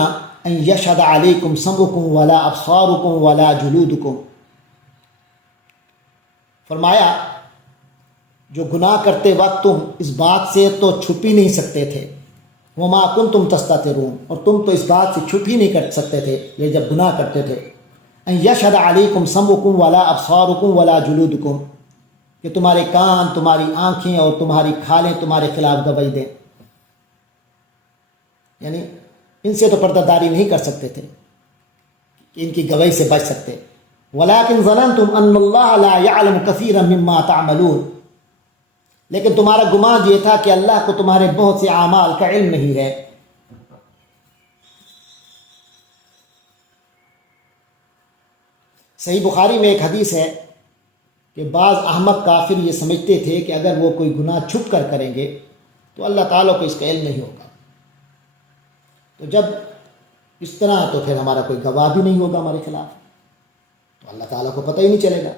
أَنْ يَشْهَدَ عَلَيْكُمْ سَمْعُكُمْ وَلَا أَبْصَارُكُمْ وَلَا جُلُودُكُمْ، فرمایا جو گناہ کرتے وقت تم اس بات سے تو چھپ ہی نہیں سکتے تھے، وَمَا كُنْتُمْ تَسْتَتِرُونَ، اور تم تو اس بات سے چھپ ہی نہیں کر سکتے تھے یہ جب گناہ کرتے تھے، أَنْ يَشْهَدَ عَلَيْكُمْ سَمْعُكُمْ وَلَا أَبْصَارُكُمْ وَلَا جُلُودُكُمْ، کہ تمہارے کان، تمہاری آنکھیں اور تمہاری کھالیں تمہارے خلاف گواہی دیں۔ یعنی ان سے تو پردہ داری نہیں کر سکتے تھے کہ ان کی گواہی سے بچ سکتے. وَلَٰكِنْ ظَنَنْتُمْ أَنَّ اللَّهَ لَا يَعْلَمُ كَثِيرًا مِّمَّا تَعْمَلُونَ. لیکن تمہارا گمان یہ تھا کہ اللہ کو تمہارے بہت سے اعمال کا علم نہیں ہے. صحیح بخاری میں ایک حدیث ہے کہ بعض احمق کافر یہ سمجھتے تھے کہ اگر وہ کوئی گناہ چھپ کر کریں گے تو اللہ تعالیٰ کو اس کا علم نہیں ہوگا. تو جب اس طرح تو پھر ہمارا کوئی گواہ بھی نہیں ہوگا ہمارے خلاف، تو اللہ تعالیٰ کو پتہ ہی نہیں چلے گا.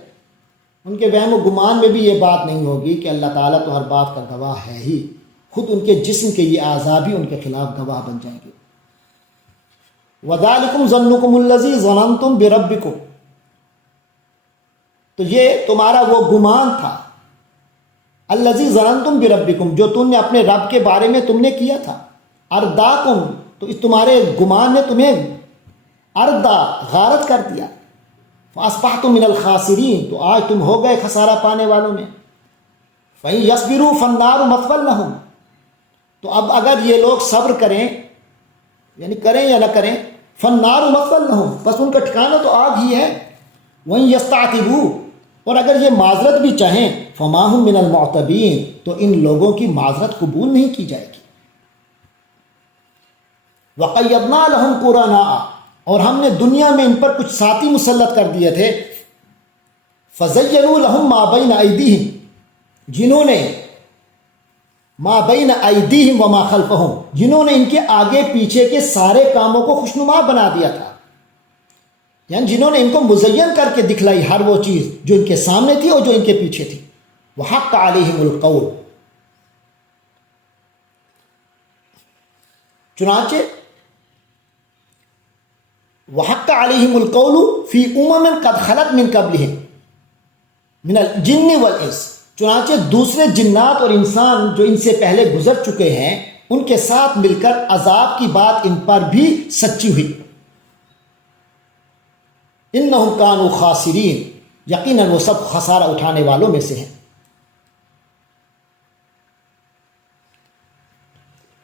ان کے وہم و گمان میں بھی یہ بات نہیں ہوگی کہ اللہ تعالیٰ تو ہر بات کا گواہ ہے ہی، خود ان کے جسم کے یہ اعضاء بھی ان کے خلاف گواہ بن جائیں گے. وَذَلِكُمْ ظَنُّكُمُ الَّذِي ظَنَنْتُمْ بِرَبِّكُمْ. تو یہ تمہارا وہ گمان تھا، الَّذِي ظَنَنْتُمْ بِرَبِّكُمْ، جو تم نے اپنے رب کے بارے میں تم نے کیا تھا. ارداکم، تو اس تمہارے گمان نے تمہیں اردا غارت کر دیا. فَأَصْبَحْتُم مِّنَ الْخَاسِرِينَ، تو آج تم ہو گئے خسارہ پانے والوں میں. فَإِن يَصْبِرُوا فَالنَّارُ مَثْوًى لَّهُمْ. تو اب اگر یہ لوگ صبر کریں، یعنی کریں یا نہ کریں، فَالنَّارُ مَثْوًى لَّهُمْ، بس ان کا ٹھکانہ تو آگ ہی ہے. وَإِن يَسْتَعْتِبُوا، اور اگر یہ معذرت بھی چاہیں، فَمَا هُم مِّنَ الْمُعْتَبِينَ، تو ان لوگوں کی معذرت قبول نہیں کی جائے گی. وَقَيَّضْنَا لَهُمْ قُرَنَاءَ، اور ہم نے دنیا میں ان پر کچھ ساتھی مسلط کر دیے تھے. فَزَيَّنُوا لَهُم مَّا بَيْنَ أَيْدِيهِمْ، جنہوں نے مَا بَيْنَ أَيْدِيهِمْ وَمَا خَلْفَهُمْ، جنہوں نے ان کے آگے پیچھے کے سارے کاموں کو خوشنما بنا دیا تھا. یعنی جنہوں نے ان کو مزین کر کے دکھلائی ہر وہ چیز جو ان کے سامنے تھی اور جو ان کے پیچھے تھی. وَحَقَّ عَلَيْهِمُ الْقَوْلُ، چنانچہ وَحَقَّ عَلَيْهِمُ الْقَوْلُ فِي أُمَمٍ قَدْ خَلَتْ مِن قَبْلِهِمْ مِنَ الْجِنِّ وَالْإِنسِ، چنانچہ دوسرے جنات اور انسان جو ان سے پہلے گزر چکے ہیں ان کے ساتھ مل کر عذاب کی بات ان پر بھی سچی ہوئی. اِنَّهُمْ كَانُوا خَاسِرِينَ، یقیناً وہ سب خسارہ اٹھانے والوں میں سے ہیں.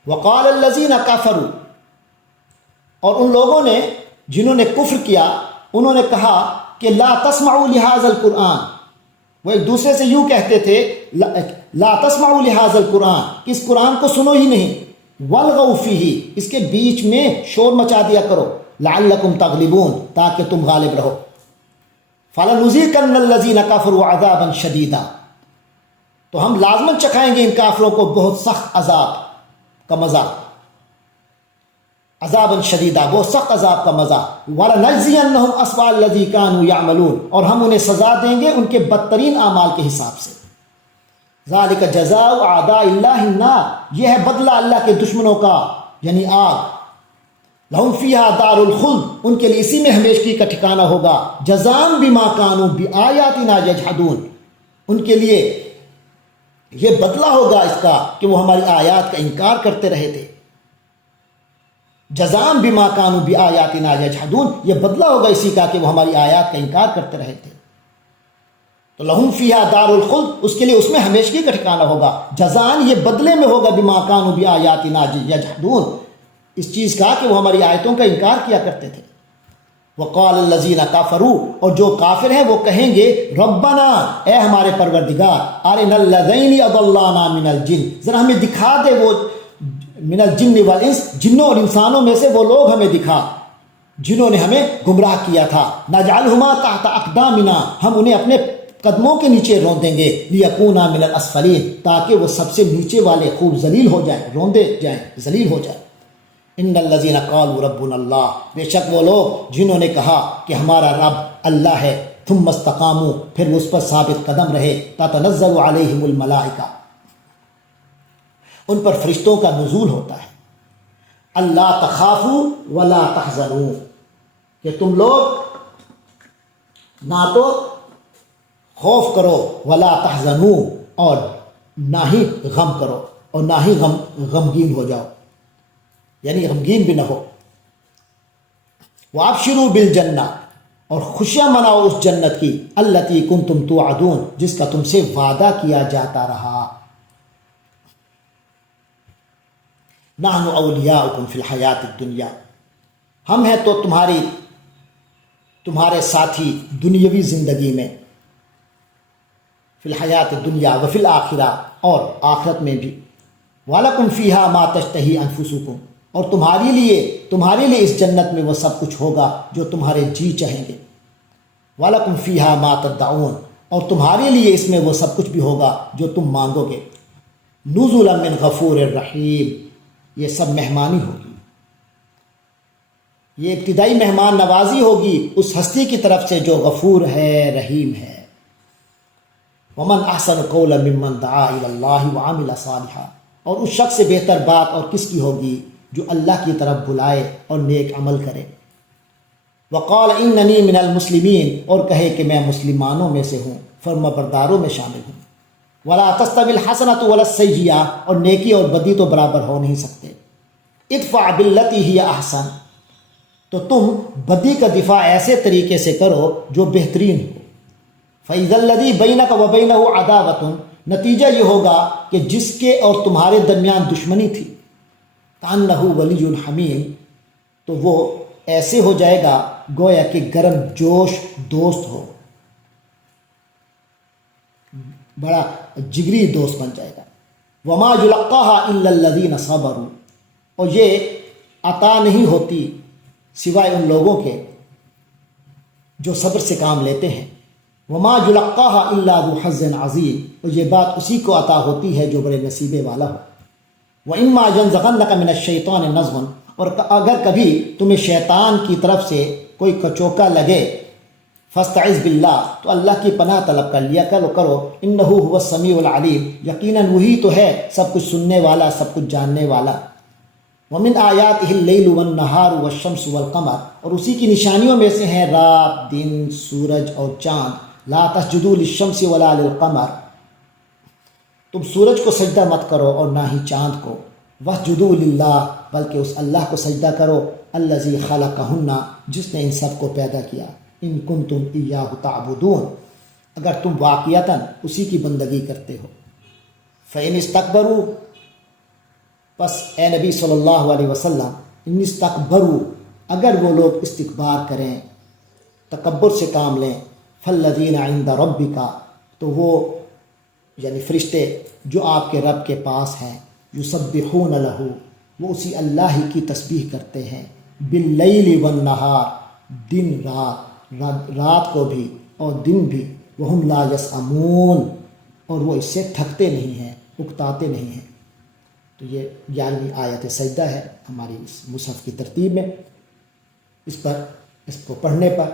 وَقَالَ الَّذِينَ كَفَرُوا، اور ان لوگوں نے جنہوں نے کفر کیا انہوں نے کہا کہ لا تسمعوا لهذا القرآن، وہ ایک دوسرے سے یوں کہتے تھے لا تسمعوا لهذا القرآن، اس قرآن کو سنو ہی نہیں. والغوا فیہ، اس کے بیچ میں شور مچا دیا کرو. لعلکم تغلبون، تاکہ تم غالب رہو. فلنذیقن الذین کفروا عذابا شدیدا، تو ہم لازماً چکھائیں گے ان کافروں کو بہت سخت عذاب کا مزہ. عذابا شدیدا، بہت سخت عذاب کا مزہ. وَلَنَجْزِيَنَّهُمْ أَسْوَأَ الَّذِي كَانُوا يَعْمَلُونَ، اور ہم انہیں سزا دیں گے ان کے بدترین اعمال کے حساب سے. ذَلِكَ جَزَاءُ أَعْدَاءِ اللَّهِ النَّارِ، یہ ہے بدلہ اللہ کے دشمنوں کا یعنی آگ. لَهُمْ فِيهَا دَارُ الْخُلْدِ، ان کے لیے اسی میں ہمیشگی کا ٹھکانہ ہوگا. جَزَاءً بِمَا كَانُوا بِآيَاتِنَا يَجْحَدُونَ، ان کے لیے یہ بدلہ ہوگا اس کا کہ وہ ہماری آیات کا انکار کرتے رہے تھے. جزاءً بما كانوا بآیاتنا یجحدون، یہ بدلہ ہوگا اسی کا کہ وہ ہماری آیات کا انکار کرتے رہے تھے. تو لہم فیہا دار الخلد، اس کے لیے اس میں ہمیشگی کا ٹھکانہ ہوگا. جزاءً یہ بدلے میں ہوگا بما كانوا بآیاتنا یجحدون، اس چیز کا کہ وہ ہماری آیتوں کا انکار کیا کرتے تھے. وقال الذین کفروا، اور جو کافر ہیں وہ کہیں گے ربنا، اے ہمارے پروردگار، ارنا الذین اضلانا من الجن، ذرا ہمیں دکھا دے وہ من الجن والانس، جنوں اور انسانوں میں سے وہ لوگ ہمیں دکھا جنہوں نے ہمیں گمراہ کیا تھا. نجعلہما تحت اقدامنا، ہم انہیں اپنے قدموں کے نیچے رون دیں گے. لیکونا من الاسفلین، تاکہ وہ سب سے نیچے والے خوب ذلیل ہو جائیں، روندے جائیں، ذلیل ہو جائیں. ان الذین قالوا ربنا اللہ، بے شک وہ لوگ جنہوں نے کہا کہ ہمارا رب اللہ ہے. ثم استقاموا، پھر وہ اس پر ثابت قدم رہے. تتنزل علیہم الملائکہ، ان پر فرشتوں کا نزول ہوتا ہے. اللہ تخافوا ولا تحزنوا، کہ تم لوگ نہ تو خوف کرو، ولا تحزنوا، اور نہ ہی غم کرو، اور نہ ہی غمگین ہو جاؤ، یعنی غمگین بھی نہ ہو. وابشروا بالجنہ، اور خوشیاں مناؤ اس جنت کی، التی کنتم توعدون، جس کا تم سے وعدہ کیا جاتا رہا. نحن اولیاؤکم فی الحیات الدنیا، ہم ہیں تو تمہارے ساتھی دنیاوی زندگی میں، فی الحیات الدنیا و فی الآخرہ، اور آخرت میں بھی، وَلَكُمْ فِيهَا مَا تَشْتَهِي أَنفُسُكُمْ، اور تمہارے لیے اس جنت میں وہ سب کچھ ہوگا جو تمہارے جی چاہیں گے، وَلَكُمْ فِيهَا مَا تَدَّعُونَ، اور تمہارے لیے اس میں وہ سب کچھ بھی ہوگا جو تم مانگو گے، نُزُلًا مِّن غَفُورٍ رَحِيمٍ، یہ سب مہمانی ہوگی، یہ ابتدائی مہمان نوازی ہوگی اس ہستی کی طرف سے جو غفور ہے، رحیم ہے۔ وَمَنْ أَحْسَنُ قَوْلًا مِّمَّنْ دَعَا إِلَى اللَّهِ وَعَمِلَ صَالِحًا، اور اس شخص سے بہتر بات اور کس کی ہوگی جو اللہ کی طرف بلائے اور نیک عمل کرے۔ وَقَالَ إِنَّنِي مِنَ الْمُسْلِمِينَ، اور کہے کہ میں مسلمانوں میں سے ہوں، فرمانبرداروں میں شامل ہوں۔ وَلَا تَسْتَوِي الْحَسَنَةُ وَلَا السَّيِّئَةُ، اور نیکی اور بدی تو برابر ہو نہیں سکتے۔ ادفع باللتی ہی احسن، تو تم بدی کا دفاع ایسے طریقے سے کرو جو بہترین ہو۔ فَإِذَا الَّذِي بَيْنَكَ وَبَيْنَهُ عَدَاوَةٌ، نتیجہ یہ ہوگا کہ جس کے اور تمہارے درمیان دشمنی تھی، كَأَنَّهُ وَلِيٌّ حَمِيمٌ، تو وہ ایسے ہو جائے گا گویا کہ گرم جوش دوست ہو، بڑا جگری دوست بن جائے گا۔ وَمَا يُلَقَّاهَا إِلَّا الَّذِينَ صَبَرُوا، اور یہ عطا نہیں ہوتی سوائے ان لوگوں کے جو صبر سے کام لیتے ہیں۔ وَمَا يُلَقَّاهَا إِلَّا ذُو حَظٍّ عَظِيمٍ، اور یہ بات اسی کو عطا ہوتی ہے جو بڑے نصیبے والا ہو۔ وَإِمَّا يَنزَغَنَّكَ مِنَ الشَّيْطَانِ نَزْغٌ، اور اگر کبھی تمہیں شیطان کی طرف سے کوئی کچوکا لگے، فَاسْتَعِذْ بِاللَّهِ، تو اللہ کی پناہ طلب کر لیا کرو، إِنَّهُ هُوَ السَّمِيعُ الْعَلِيمُ، یقیناً وہی تو ہے سب کچھ سننے والا، سب کچھ جاننے والا۔ وَمِنْ آيَاتِهِ اللَّيْلُ وَالنَّهَارُ وَالشَّمْسُ وَالْقَمَرُ، اور اسی کی نشانیوں میں سے ہیں رات، دن، سورج اور چاند۔ لَا تَسْجُدُوا لِلشَّمْسِ وَلَا لِلْقَمَرِ، تم سورج کو سجدہ مت کرو اور نہ ہی چاند کو۔ وَاسْجُدُوا لِلَّهِ، بلکہ اس اللہ کو سجدہ کرو، الَّذِي خَلَقَهُنَّ، جس نے ان سب کو پیدا کیا۔ إِن كُنتُمْ إِيَّاهُ تَعْبُدُونَ، اگر تم واقعتاً اسی کی بندگی کرتے ہو۔ فَإِنِ اسْتَكْبَرُوا، پس اے نبی صلی اللہ علیہ وسلم، ان استکبروا، اگر وہ لوگ استکبار کریں، تکبر سے کام لیں، فالذین عند ربک، تو وہ یعنی فرشتے جو آپ کے رب کے پاس ہیں، یسبحون لہ، وہ اسی اللہ ہی کی تسبیح کرتے ہیں، باللیل والنہار، دن رات کو بھی اور دن بھی، وہم لا یسأمون، اور وہ اس سے تھکتے نہیں ہیں، اکتاتے نہیں ہیں۔ تو یہ 11ویں آیت سجدہ ہے ہماری اس مصحف کی ترتیب میں۔ اس کو پڑھنے پر،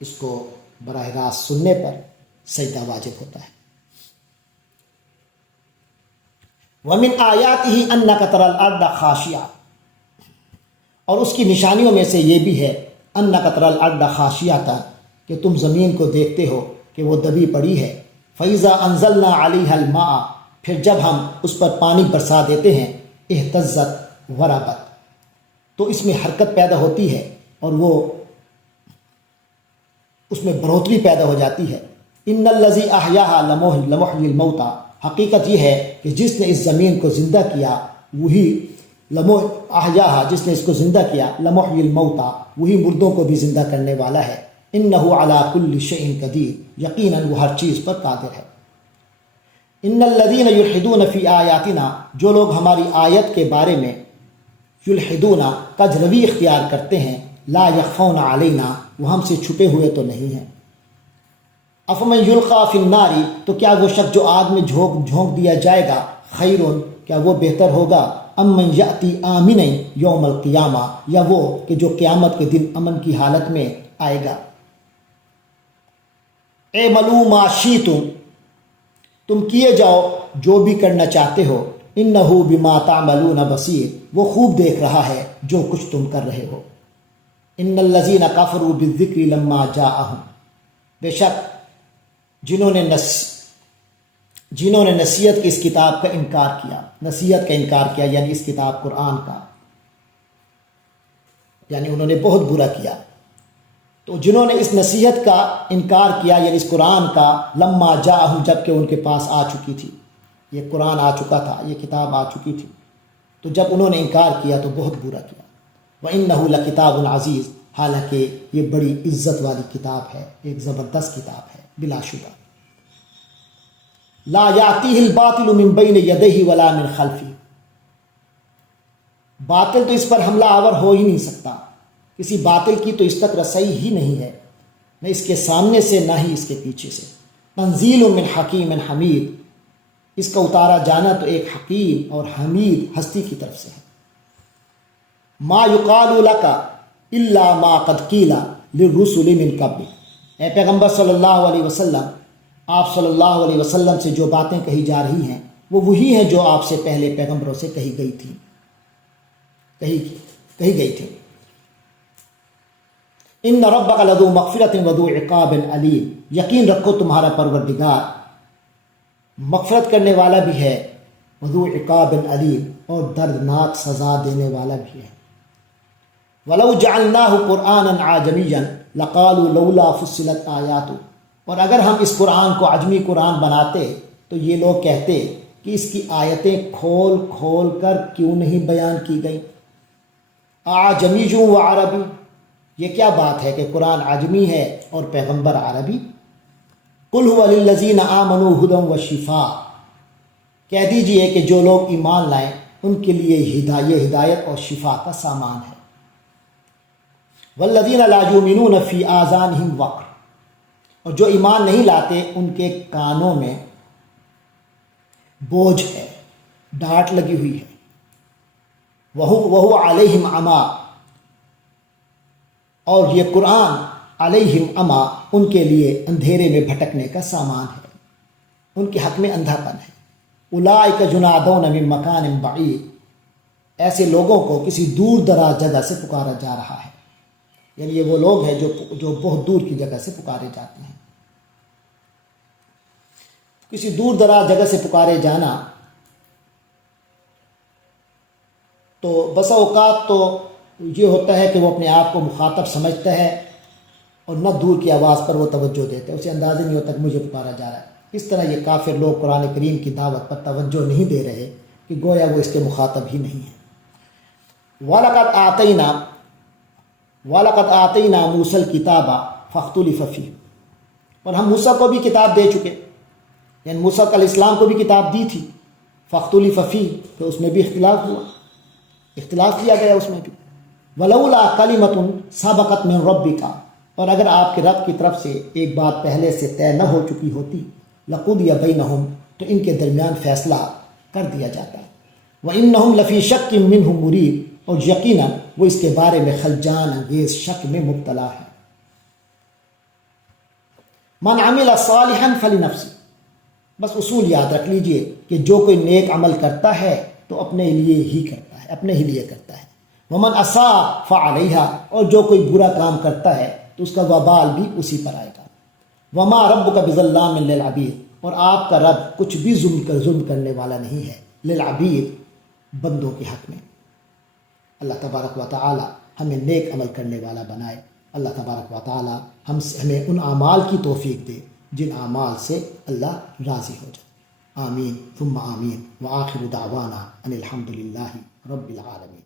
اس کو براہ راست سننے پر سجدہ واجب ہوتا ہے۔ وَمِنْ آيَاتِهِ أَنَّكَ تَرَى الْأَرْضَ خَاشِعَةً، اور اس کی نشانیوں میں سے یہ بھی ہے، أَنَّكَ تَرَى الْأَرْضَ خَاشِعَةً، کہ تم زمین کو دیکھتے ہو کہ وہ دبی پڑی ہے۔ فَإِذَا أَنزَلْنَا عَلَيْهَا الْمَاءَ، پھر جب ہم اس پر پانی برسا دیتے ہیں، اہتزت وربت، تو اس میں حرکت پیدا ہوتی ہے اور وہ اس میں بڑھوتری پیدا ہو جاتی ہے۔ ان الذی احیاھا لمحیی الموتى، حقیقت یہ ہے کہ جس نے اس زمین کو زندہ کیا، وہی احیاھا، جس نے اس کو زندہ کیا، لمحیی الموتى، وہی مردوں کو بھی زندہ کرنے والا ہے۔ انہ علی کل شیء قدیر، یقیناً وہ ہر چیز پر قادر ہے۔ ان الذین یلحدون فی آیاتنا، جو لوگ ہماری آیت کے بارے میں یلحدون کج روی اختیار کرتے ہیں، لا یخفون علینا، وہ ہم سے چھپے ہوئے تو نہیں ہیں۔ افمن یلقی فی النار، تو کیا وہ شخص جو آگ میں جھونک دیا جائے گا، خیر، کیا وہ بہتر ہوگا، ام من یأتی آمنا یوم القیامہ، یا وہ کہ جو قیامت کے دن امن کی حالت میں آئے گا۔ اعملوا ما شئتم، تم کیے جاؤ جو بھی کرنا چاہتے ہو، انہ بما تعملون بصیر، وہ خوب دیکھ رہا ہے جو کچھ تم کر رہے ہو۔ ان الذین کفروا بالذکر لما جاءہم، بے شک جنہوں نے نصیحت کی اس کتاب کا انکار کیا، نصیحت کا انکار کیا یعنی اس کتاب قرآن کا، یعنی انہوں نے بہت برا کیا۔ تو جنہوں نے اس نصیحت کا انکار کیا یعنی اس قرآن کا، لما جاءہم، جب کہ ان کے پاس آ چکی تھی، یہ قرآن آ چکا تھا، یہ کتاب آ چکی تھی، تو جب انہوں نے انکار کیا تو بہت برا کیا۔ وَإِنَّهُ لَكِتَابٌ عَزِيزٌ، حالانکہ یہ بڑی عزت والی کتاب ہے، ایک زبردست کتاب ہے بلا شبہ۔ لا یاتیہ الباطل من بین یدیہ ولا من خلفہ، باطل تو اس پر حملہ آور ہو ہی نہیں سکتا، کسی باطل کی تو اس تک رسائی ہی نہیں ہے، نہ اس کے سامنے سے نہ ہی اس کے پیچھے سے۔ تنزیل من حکیم حمید، اس کا اتارا جانا تو ایک حکیم اور حمید ہستی کی طرف سے ہے۔ ما یقال لک الا ما قد قیل للرسل من قبل، اے پیغمبر صلی اللہ علیہ وسلم، آپ صلی اللہ علیہ وسلم سے جو باتیں کہی جا رہی ہیں وہ وہی ہیں جو آپ سے پہلے پیغمبروں سے کہی گئی تھی۔ ان ربک لذو مغفرۃ وذو عقاب علیم، یقین رکھو تمہارا پروردگار مغفرت کرنے والا بھی ہے، وذو عقاب علیم، اور دردناک سزا دینے والا بھی ہے۔ وَلَوْ جَعَلْنَاهُ قُرْآنًا عَجَمِيًّا لَقَالُوا لَوْلَا فُصِّلَتْ آيَاتُهُ، اور اگر ہم اس قرآن کو عجمی قرآن بناتے تو یہ لوگ کہتے کہ اس کی آیتیں کھول کھول کر کیوں نہیں بیان کی گئیں۔ اعجمی و عربی، یہ کیا بات ہے کہ قرآن عجمی ہے اور پیغمبر عربی؟ قُلْ هُوَ لِلَّذِينَ آمَنُوا هُدًى وَشِفَاءٌ، کہہ دیجئے کہ جو لوگ ایمان لائیں ان کے لیے ہدایت اور شفا کا سامان ہے۔ وَالَّذِينَ لَا يُؤْمِنُونَ فِي آذَانِهِمْ وَقْرٌ، اور جو ایمان نہیں لاتے ان کے کانوں میں بوجھ ہے، ڈانٹ لگی ہوئی ہے۔ وَهُوَ عَلَيْهِمْ عَمًى، اور یہ قرآن علیہم عما، ان کے لیے اندھیرے میں بھٹکنے کا سامان ہے، ان کے حق میں اندھا پن ہے۔ اولئک ينادون من مکان بعید، ایسے لوگوں کو کسی دور دراز جگہ سے پکارا جا رہا ہے، یعنی یہ وہ لوگ ہیں جو بہت دور کی جگہ سے پکارے جاتے ہیں۔ کسی دور دراز جگہ سے پکارے جانا تو بسا اوقات تو یہ ہوتا ہے کہ وہ اپنے آپ کو مخاطب سمجھتا ہے اور نہ دور کی آواز پر وہ توجہ دیتے ہیں، اسے اندازہ نہیں ہوتا کہ مجھے پکارا جا رہا ہے۔ اس طرح یہ کافر لوگ قرآن کریم کی دعوت پر توجہ نہیں دے رہے کہ گویا وہ اس کے مخاطب ہی نہیں ہیں۔ وَلَقَدْ آتَيْنَا مُوسَى الْكِتَابَ فَاخْتُلِفَ فِيهِ، اور ہم موسیٰ کو بھی کتاب دے چکے، یعنی موسیٰ علیہ السلام کو بھی کتاب دی تھی۔ فَاخْتُلِفَ فِيهِ، تو اس میں بھی اختلاف کیا گیا اس میں بھی۔ وَلَوْلَا كَلِمَةٌ سَبَقَتْ مِن رَبِّكَ، اور اگر آپ کے رب کی طرف سے ایک بات پہلے سے طے نہ ہو چکی ہوتی، لَقُضِيَ بَيْنَهُمْ، تو ان کے درمیان فیصلہ کر دیا جاتا۔ وَإِنَّهُمْ لَفِي شَكٍّ مِّنْهُ مُرِيبٍ، اور یقیناً وہ اس کے بارے میں خلجان انگیز شک میں مبتلا ہے۔ من عمل صالحا فلنفسه، بس اصول یاد رکھ لیجئے کہ جو کوئی نیک عمل کرتا ہے تو اپنے لیے ہی کرتا ہے، اپنے ہی لیے کرتا ہے۔ ومن اساء فعلیہا، اور جو کوئی برا کام کرتا ہے تو اس کا وبال بھی اسی پر آئے گا۔ وما ربک بظلام للعبید، اور آپ کا رب کچھ بھی ظلم کرنے والا نہیں ہے، للعبید، بندوں کے حق میں۔ اللہ تبارک و تعالی ہمیں نیک عمل کرنے والا بنائے۔ اللہ تبارک و تعالی ہمیں ان اعمال کی توفیق دے جن اعمال سے اللہ راضی ہو جائے۔ آمین ثم آمین، وآخر دعوانا ان الحمد للہ رب العالمین۔